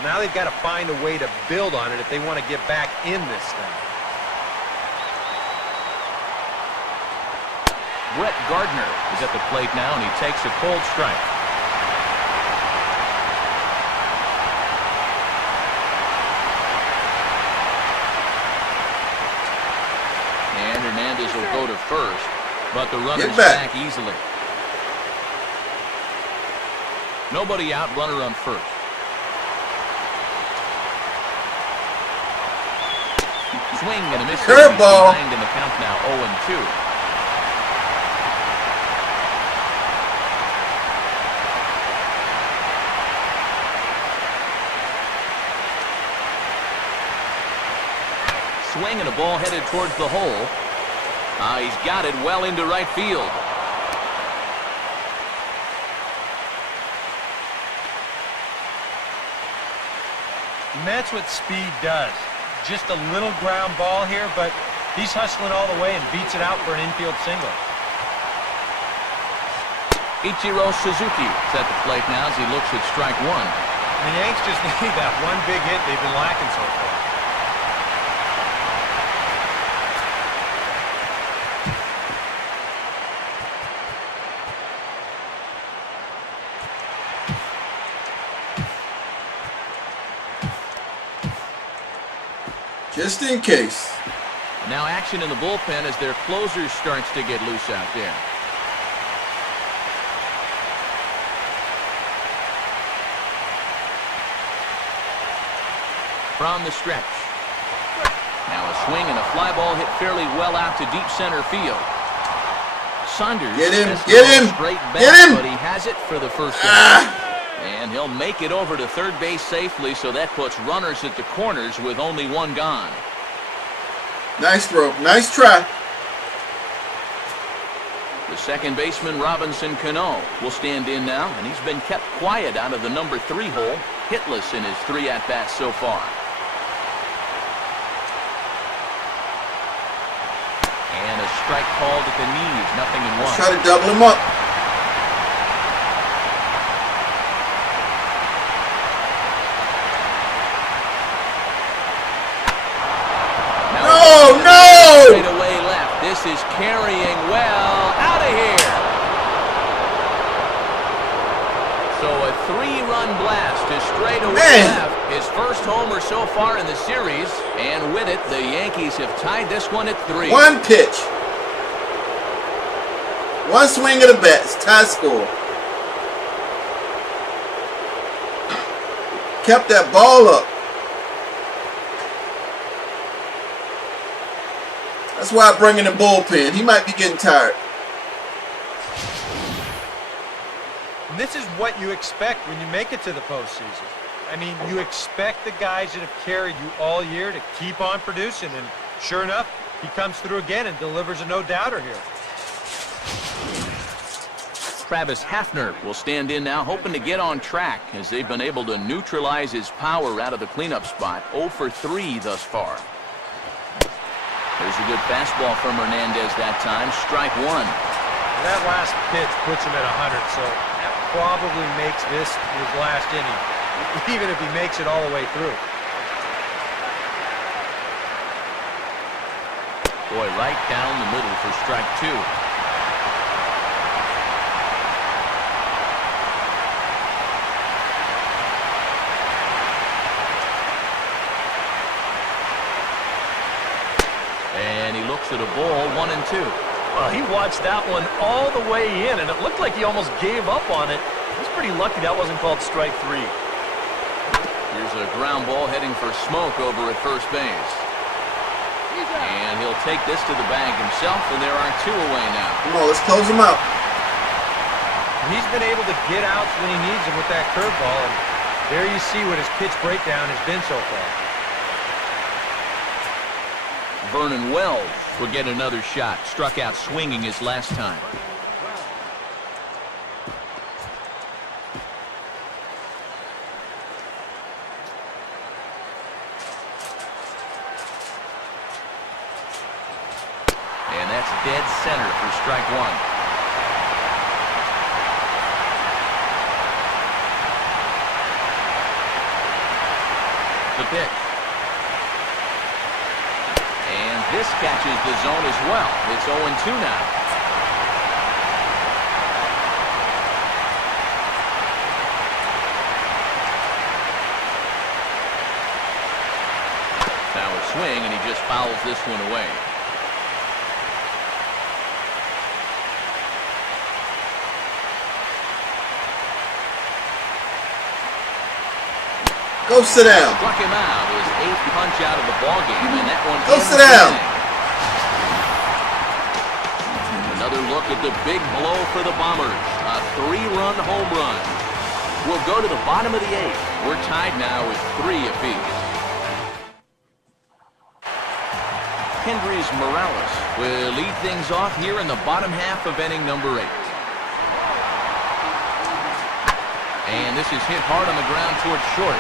Now they've got to find a way to build on it if they want to get back in this thing. Brett Gardner is at the plate now, and he takes a cold strike. And Hernandez will go to first, but the runner's back easily. Nobody out, runner on first. Swing and a miss. Curveball. Behind in the count now, 0-2. Swing and a ball headed towards the hole. He's got it well into right field. And that's what speed does. Just a little ground ball here, but he's hustling all the way and beats it out for an infield single. Ichiro Suzuki is at the plate now as he looks at strike one. The Yanks just need that one big hit they've been lacking so far. Just in case. Now action in the bullpen as their closer starts to get loose out there. From the stretch. Now a swing and a fly ball hit fairly well out to deep center field. Saunders Get him, has get gone him, straight back, get him. but he has it for the first out. And he'll make it over to third base safely, so that puts runners at the corners with only one gone. Nice throw. Nice try. The second baseman, Robinson Cano, will stand in now, and he's been kept quiet out of the number 3 hole, hitless in his 3 at-bats so far. And a strike called at the knees, 0-1. Let's try to double him up. Oh, no! Straight away left. This is carrying well. Out of here. So a 3-run blast to straight away left. His first homer so far in the series. And with it, the Yankees have tied this one at 3. One pitch. One swing of the bat. It's tie score. Kept that ball up. That's why I bring in the bullpen. He might be getting tired. And this is what you expect when you make it to the postseason. I mean, you expect the guys that have carried you all year to keep on producing. And sure enough, he comes through again and delivers a no-doubter here. Travis Hafner will stand in now, hoping to get on track as they've been able to neutralize his power out of the cleanup spot. 0 for 3 thus far. There's a good fastball from Hernandez that time. Strike 1. That last pitch puts him at 100, so that probably makes this his last inning, even if he makes it all the way through. Boy, right down the middle for strike 2. And he looks at a ball, 1-2. Well, he watched that one all the way in, and it looked like he almost gave up on it. He's pretty lucky that wasn't called strike 3. Here's a ground ball heading for Smoke over at first base. And he'll take this to the bag himself, and there are 2 away now. Come on, let's close him out. He's been able to get outs when he needs them with that curveball, and there you see what his pitch breakdown has been so far. Vernon Wells will get another shot. Struck out swinging his last time. And that's dead center for strike 1. The pitch. And this catches the zone as well. It's 0-2 now. Now a swing, and he just fouls this one away. Go sit down. Struck him out. His 8th punch out of the ballgame, and that one. Go sit down. Another look at the big blow for the Bombers. A 3-run home run. We'll go to the bottom of the 8th. We're tied now with 3 apiece. Hendrys Morales will lead things off here in the bottom half of inning number 8. And this is hit hard on the ground towards short.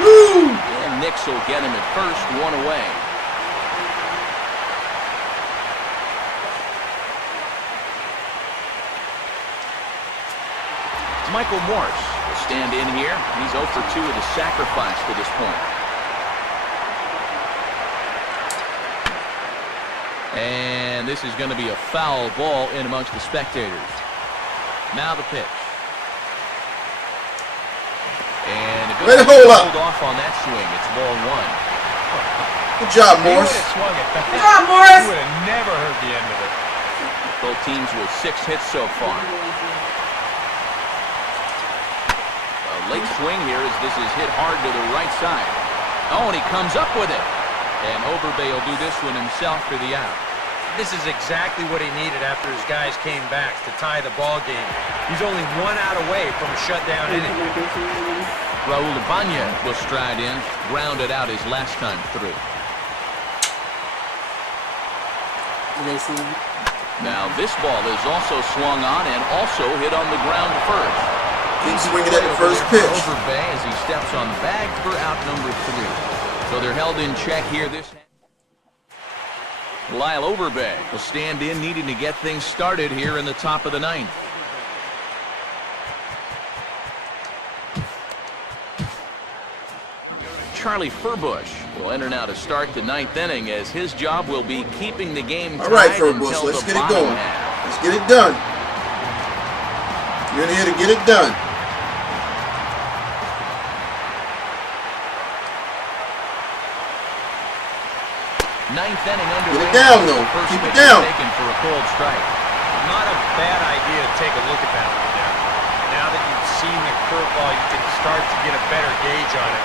Woo! And Nix will get him at first, 1 away. Michael Morse will stand in here. He's 0 for 2 with a sacrifice to this point. And this is going to be a foul ball in amongst the spectators. Now the pitch. And way to hold up. Hold off on that swing. It's ball 1. Good job, Morse. Good job, Morris. You would have never heard the end of it. Both teams with 6 hits so far. A late swing here as this is hit hard to the right side. Oh, and he comes up with it. And Overbay will do this one himself for the out. This is exactly what he needed after his guys came back to tie the ball game. He's only 1 out away from a shutdown inning. Raul Ibanez will stride in, grounded out his last time through. Now this ball is also swung on and also hit on the ground first. Keep swinging at the first pitch. Overbay as he steps on the bag for out number 3. So they're held in check here. Lyle Overbay will stand in, needing to get things started here in the top of the 9th. Charlie Furbush will enter now to start the 9th inning, as his job will be keeping the game tied. All right, Furbush, let's get it going. Let's get it done. You're in here to get it done. Ninth inning underway. Get it down, though. Keep it down. Taken for a cold strike. Not a bad idea to take a look at that one there. Now that you've seen the curveball, you can start to get a better gauge on it.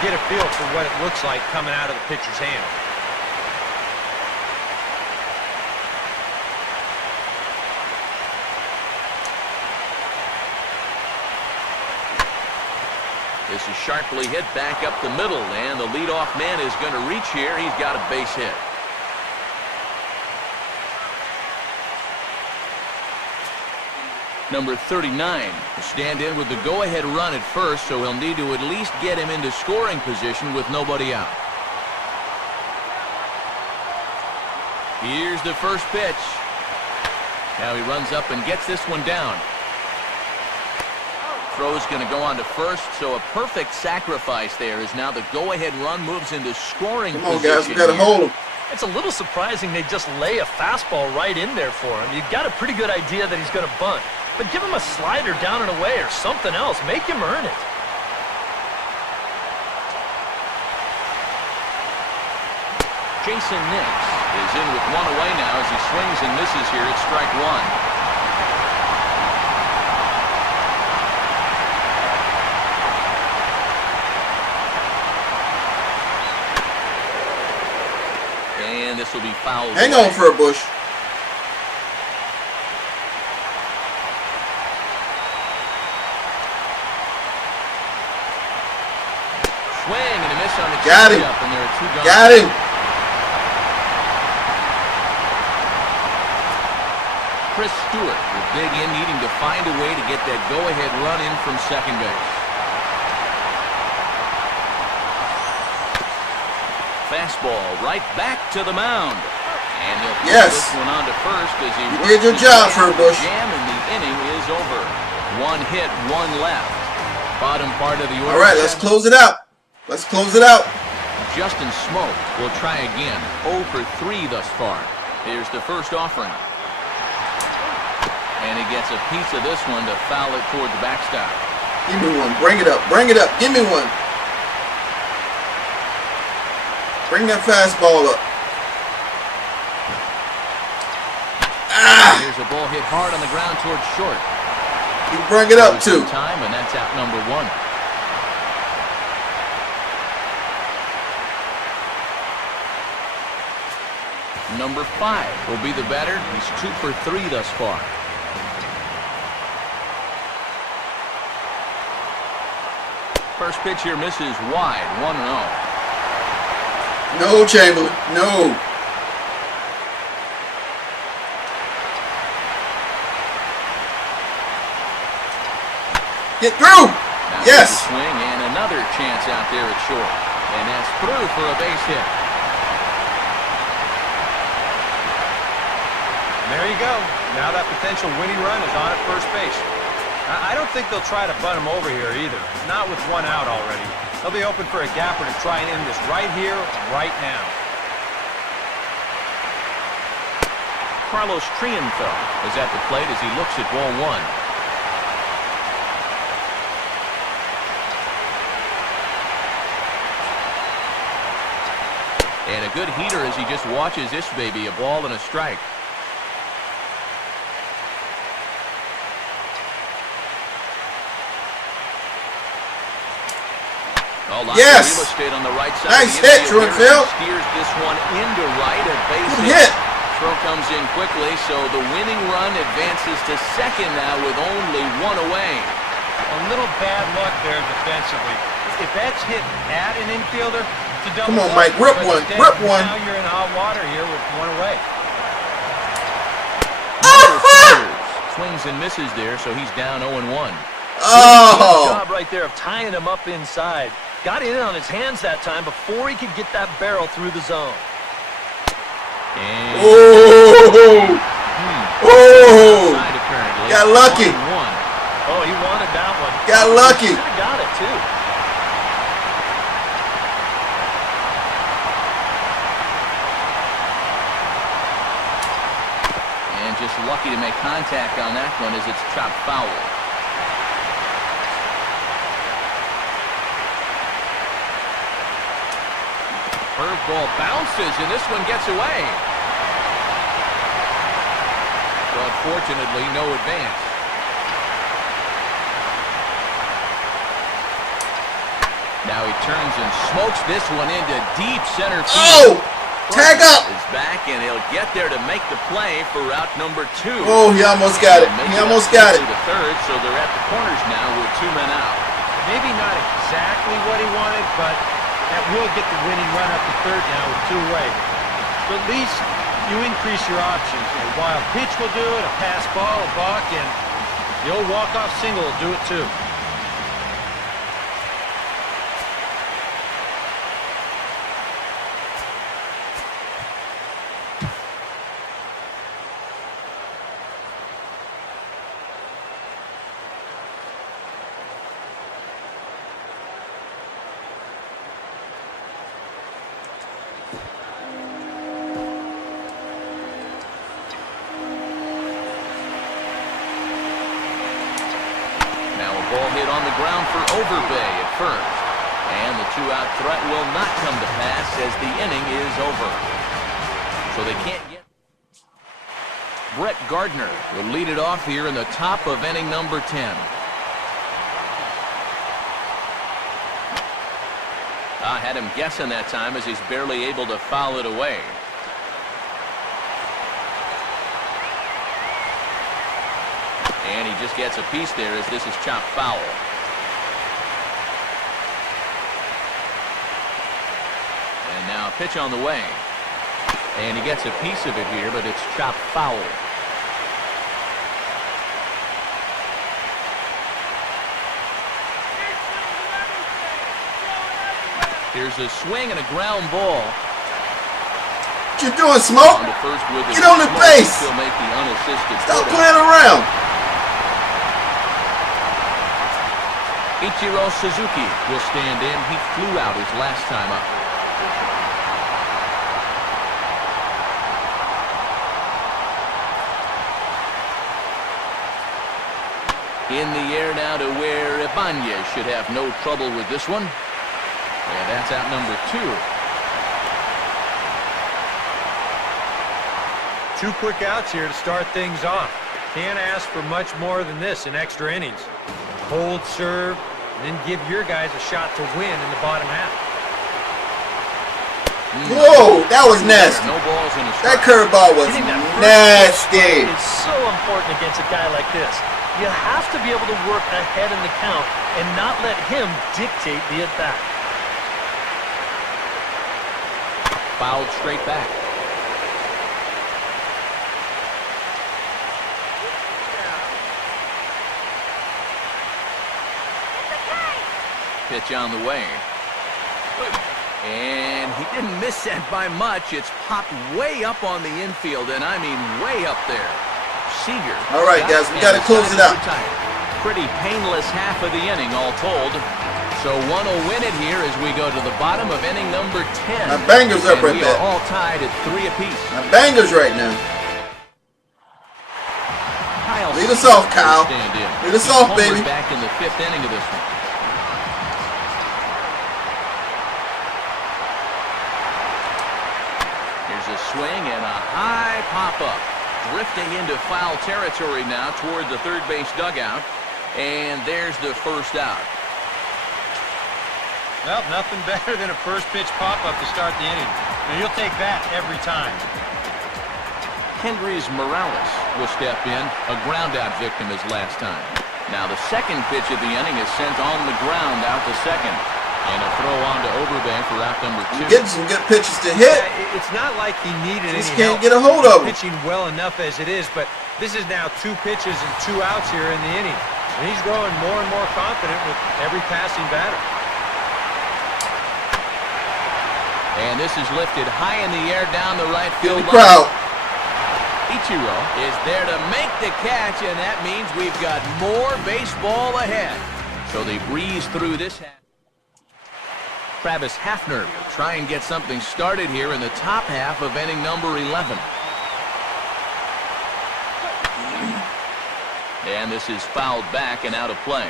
Get a feel for what it looks like coming out of the pitcher's hand. This is sharply hit back up the middle, and the leadoff man is going to reach here. He's got a base hit. Number 39 will stand in with the go-ahead run at first, so he'll need to at least get him into scoring position with nobody out. Here's the first pitch. Now he runs up and gets this one down. Throw's going to go on to first, so a perfect sacrifice there as now the go-ahead run moves into scoring position. Come on, guys, we got to hold him. It's a little surprising they just lay a fastball right in there for him. You've got a pretty good idea that he's going to bunt, but give him a slider down and away or something else. Make him earn it. Jason Nix is in with 1 away now as he swings and misses here at strike 1. And this will be fouled. Hang on, Furbush. Swing and a miss on the Got him. changeup, and there are 2 gone. Got him. Chris Stewart will dig in, needing to find a way to get that go-ahead run in from second base. Fastball right back to the mound. And he'll put this one on to first as he did your job, Furbush. Jam, and the inning is over. 1 hit, 1 left. Bottom part of the order. All right, let's close it out. Let's close it out. Justin Smoke will try again. 0 for 3 thus far. Here's the first offering. And he gets a piece of this one to foul it toward the backstop. Give me one. Bring it up. Bring it up. Give me one. Bring that fastball up. Ah! Here's a ball hit hard on the ground towards short. You bring it up too. Time, and that's out number 1. Number 5 will be the batter. He's 2 for 3 thus far. First pitch here misses wide, 1-0. No, Chamberlain. No. Get through. Now Yes. Swing and another chance out there at short. And that's through for a base hit. There you go. Now that potential winning run is on at first base. I don't think they'll try to bunt him over here either. Not with 1 out already. They'll be open for a gapper to try and end this right here, right now. Carlos Triunfo is at the plate as he looks at ball 1. And a good heater as he just watches this baby, a ball and a strike. Oh, yes. Real estate on the right side. Nice hit, Truanfield. Steers this one into right. A base Good hit. Throw comes in quickly, so the winning run advances to second now with only 1 away. A little bad luck there defensively. If that's hit at an infielder, it's a double. Come on, Mike. Rip one. Rip one. Now you're in hot water here with 1 away. Swings and misses there, so he's down 0-1. Oh. Good job right there of tying him up inside. Got in on his hands that time before he could get that barrel through the zone. And Oh. Oh. side apparently. Got lucky. 1-1. Oh, he wanted that one. Got lucky. Should have got it, too. And just lucky to make contact on that one as it's chopped foul. Curveball bounces, and this one gets away. But fortunately, no advance. Now he turns and smokes this one into deep center field. Oh. Tag up. Is back, and he'll get there to make the play for route number 2. Oh, he almost got it. He almost got it. The third, so they're at the corners now with 2 men out. Maybe not exactly what he wanted, but that will get the winning run up to third now with 2 away. So at least you increase your options. A wild pitch will do it, a pass ball, a balk, and the old walk-off single will do it too. Ball hit on the ground for Overbay at first. And the 2-out threat will not come to pass as the inning is over. So they can't get... Brett Gardner will lead it off here in the top of inning number 10. I had him guessing that time as he's barely able to foul it away. And he just gets a piece there as this is chopped foul. And now a pitch on the way. And he gets a piece of it here, but it's chopped foul. Here's a swing and a ground ball. What you doing, Smoke? On to first with Get on the base. He'll make the unassisted. Stop playing around. Ichiro Suzuki will stand in. He flew out his last time up. In the air now to where Ibanez should have no trouble with this one. And that's out number 2. 2 quick outs here to start things off. Can't ask for much more than this in extra innings. Hold, serve, and then give your guys a shot to win in the bottom half. Whoa, that was nasty. No balls in the That strike. curveball was Hitting that first nasty. It's so important against a guy like this. You have to be able to work ahead in the count and not let him dictate the at-bat. Fouled straight back. Pitch on the way. And he didn't miss that by much. It's popped way up on the infield, and I mean way up there. Seager. All right, guys, we got to close it out. Pretty painless half of the inning, all told. So one will win it here as we go to the bottom of inning number 10. My bangers up right We there. are all tied at 3 apiece. My bangers right now. Kyle Lead us off, Seager Kyle. will stand in. Lead us He off, homered baby. Back in the 5th inning of this one. Here's a swing and a high pop-up. Drifting into foul territory now toward the third base dugout. And there's the first out. Well, nothing better than a first pitch pop-up to start the inning. Now, you'll take that every time. Hendrys Morales will step in. A ground-out victim his last time. Now the second pitch of the inning is sent on the ground out to second. And a throw on to Overbank for out number 2. Getting some good pitches to hit. Yeah, it's not like he needed Just any can't help. get a hold of him. Pitching well enough as it is, but this is now 2 pitches and 2 outs here in the inning. And he's growing more and more confident with every passing batter. And this is lifted high in the air down the right Feel field the crowd. Ichiro is there to make the catch, and that means we've got more baseball ahead. So they breeze through this half. Travis Hafner will try and get something started here in the top half of inning number 11. And this is fouled back and out of play.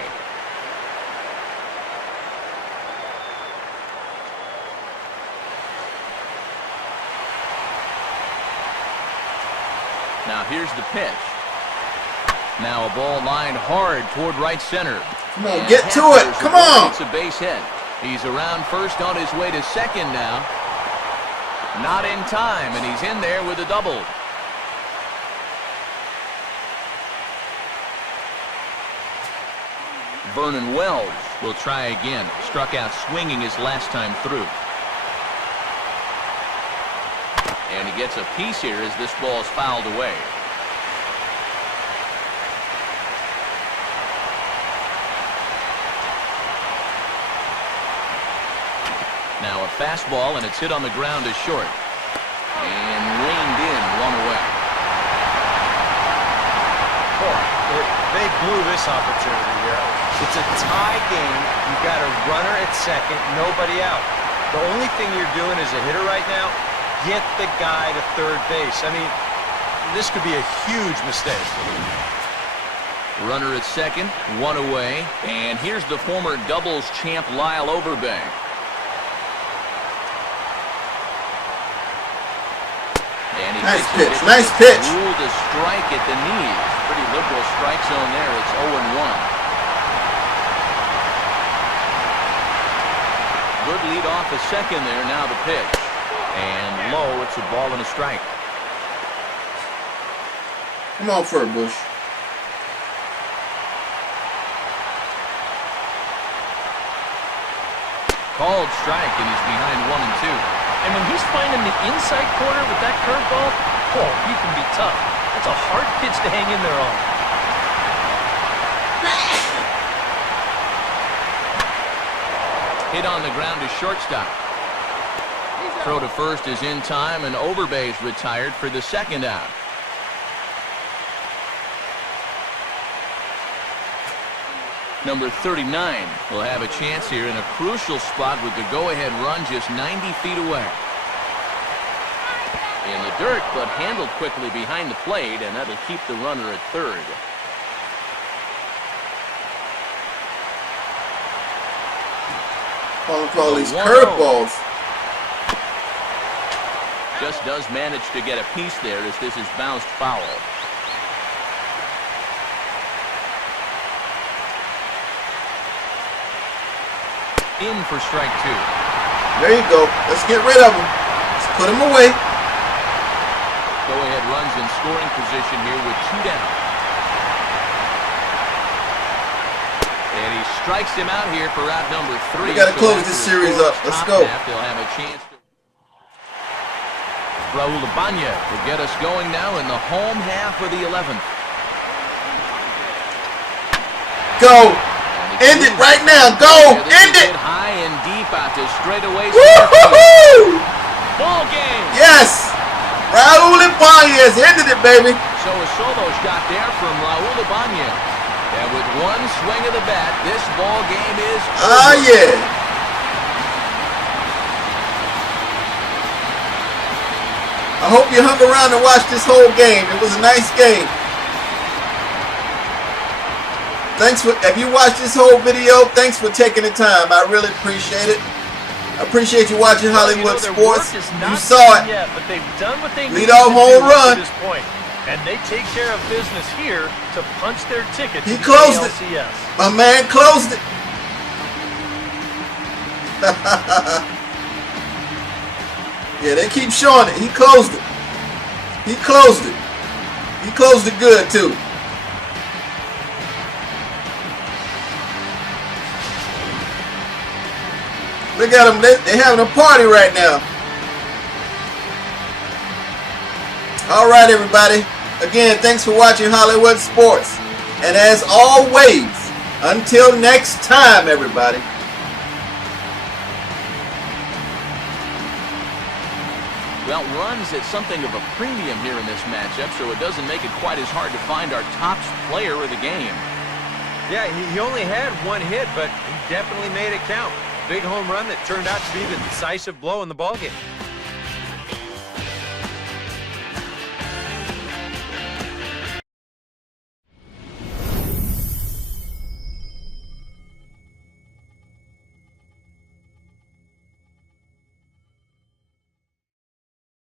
Now here's the pitch. Now a ball lined hard toward right center. Come on, get to it. Come on. It's a base hit. He's around first on his way to second now. Not in time, and he's in there with a double. Vernon Wells will try again. Struck out swinging his last time through. And he gets a piece here as this ball is fouled away. Now a fastball, and it's hit on the ground to short. And reined in, 1 away. Boy, they blew this opportunity here. It's a tie game. You've got a runner at second, nobody out. The only thing you're doing as a hitter right now, get the guy to third base. I mean, this could be a huge mistake. Runner at second, 1 away. And here's the former doubles champ Lyle Overbank. And he Nice takes pitch, it. nice pitch. Ruled a strike at the knees. Pretty liberal strike zone there. It's 0-1. Good lead off the second there. Now the pitch. And low, it's a ball and a strike. Come on, Furbush. Called strike, and he's behind 1 and 2. And when he's finding the inside corner with that curveball, oh, he can be tough. That's a hard pitch to hang in there on. Hit on the ground to shortstop. Throw to first is in time, and Overbay's retired for the second out. Number 39 will have a chance here in a crucial spot with the go-ahead run just 90 feet away. In the dirt, but handled quickly behind the plate, and that'll keep the runner at third. Calling for all these curveballs. Just does manage to get a piece there as this is bounced foul. In for strike 2. There you go. Let's get rid of him. Put him away. Go-ahead runs in scoring position here with 2 down. And he strikes him out here for out number 3. We got to close this series up. Let's go. They'll have a chance to. Raul Ibanez will get us going now in the home half of the 11th. Go. End it right now. Go. End it. High and deep out to straightaway. Woo-hoo-hoo! Ball game. Yes. Raul Ibanez ended it, baby. So a solo shot there from Raul Ibanez. And with one swing of the bat, this ball game is over. Ah, yeah. I hope you hung around and watched this whole game. It was a nice game. Thanks for, if you watched this whole video, thanks for taking the time. I really appreciate it. I appreciate you watching Hollywood Sports. You saw it. Yeah, but they've done what they Lead off home run. to this point. And they take care of business here to punch their ticket to He the closed it. ALCS. My man closed it. Yeah, they keep showing it. He closed it. He closed it. He closed it good, too. Look at them. They're having a party right now. All right, everybody. Again, thanks for watching Hollywood Sports. And as always, until next time, everybody. Well, runs at something of a premium here in this matchup, so it doesn't make it quite as hard to find our top player of the game. Yeah, he only had 1 hit, but he definitely made it count. Big home run that turned out to be the decisive blow in the ballgame.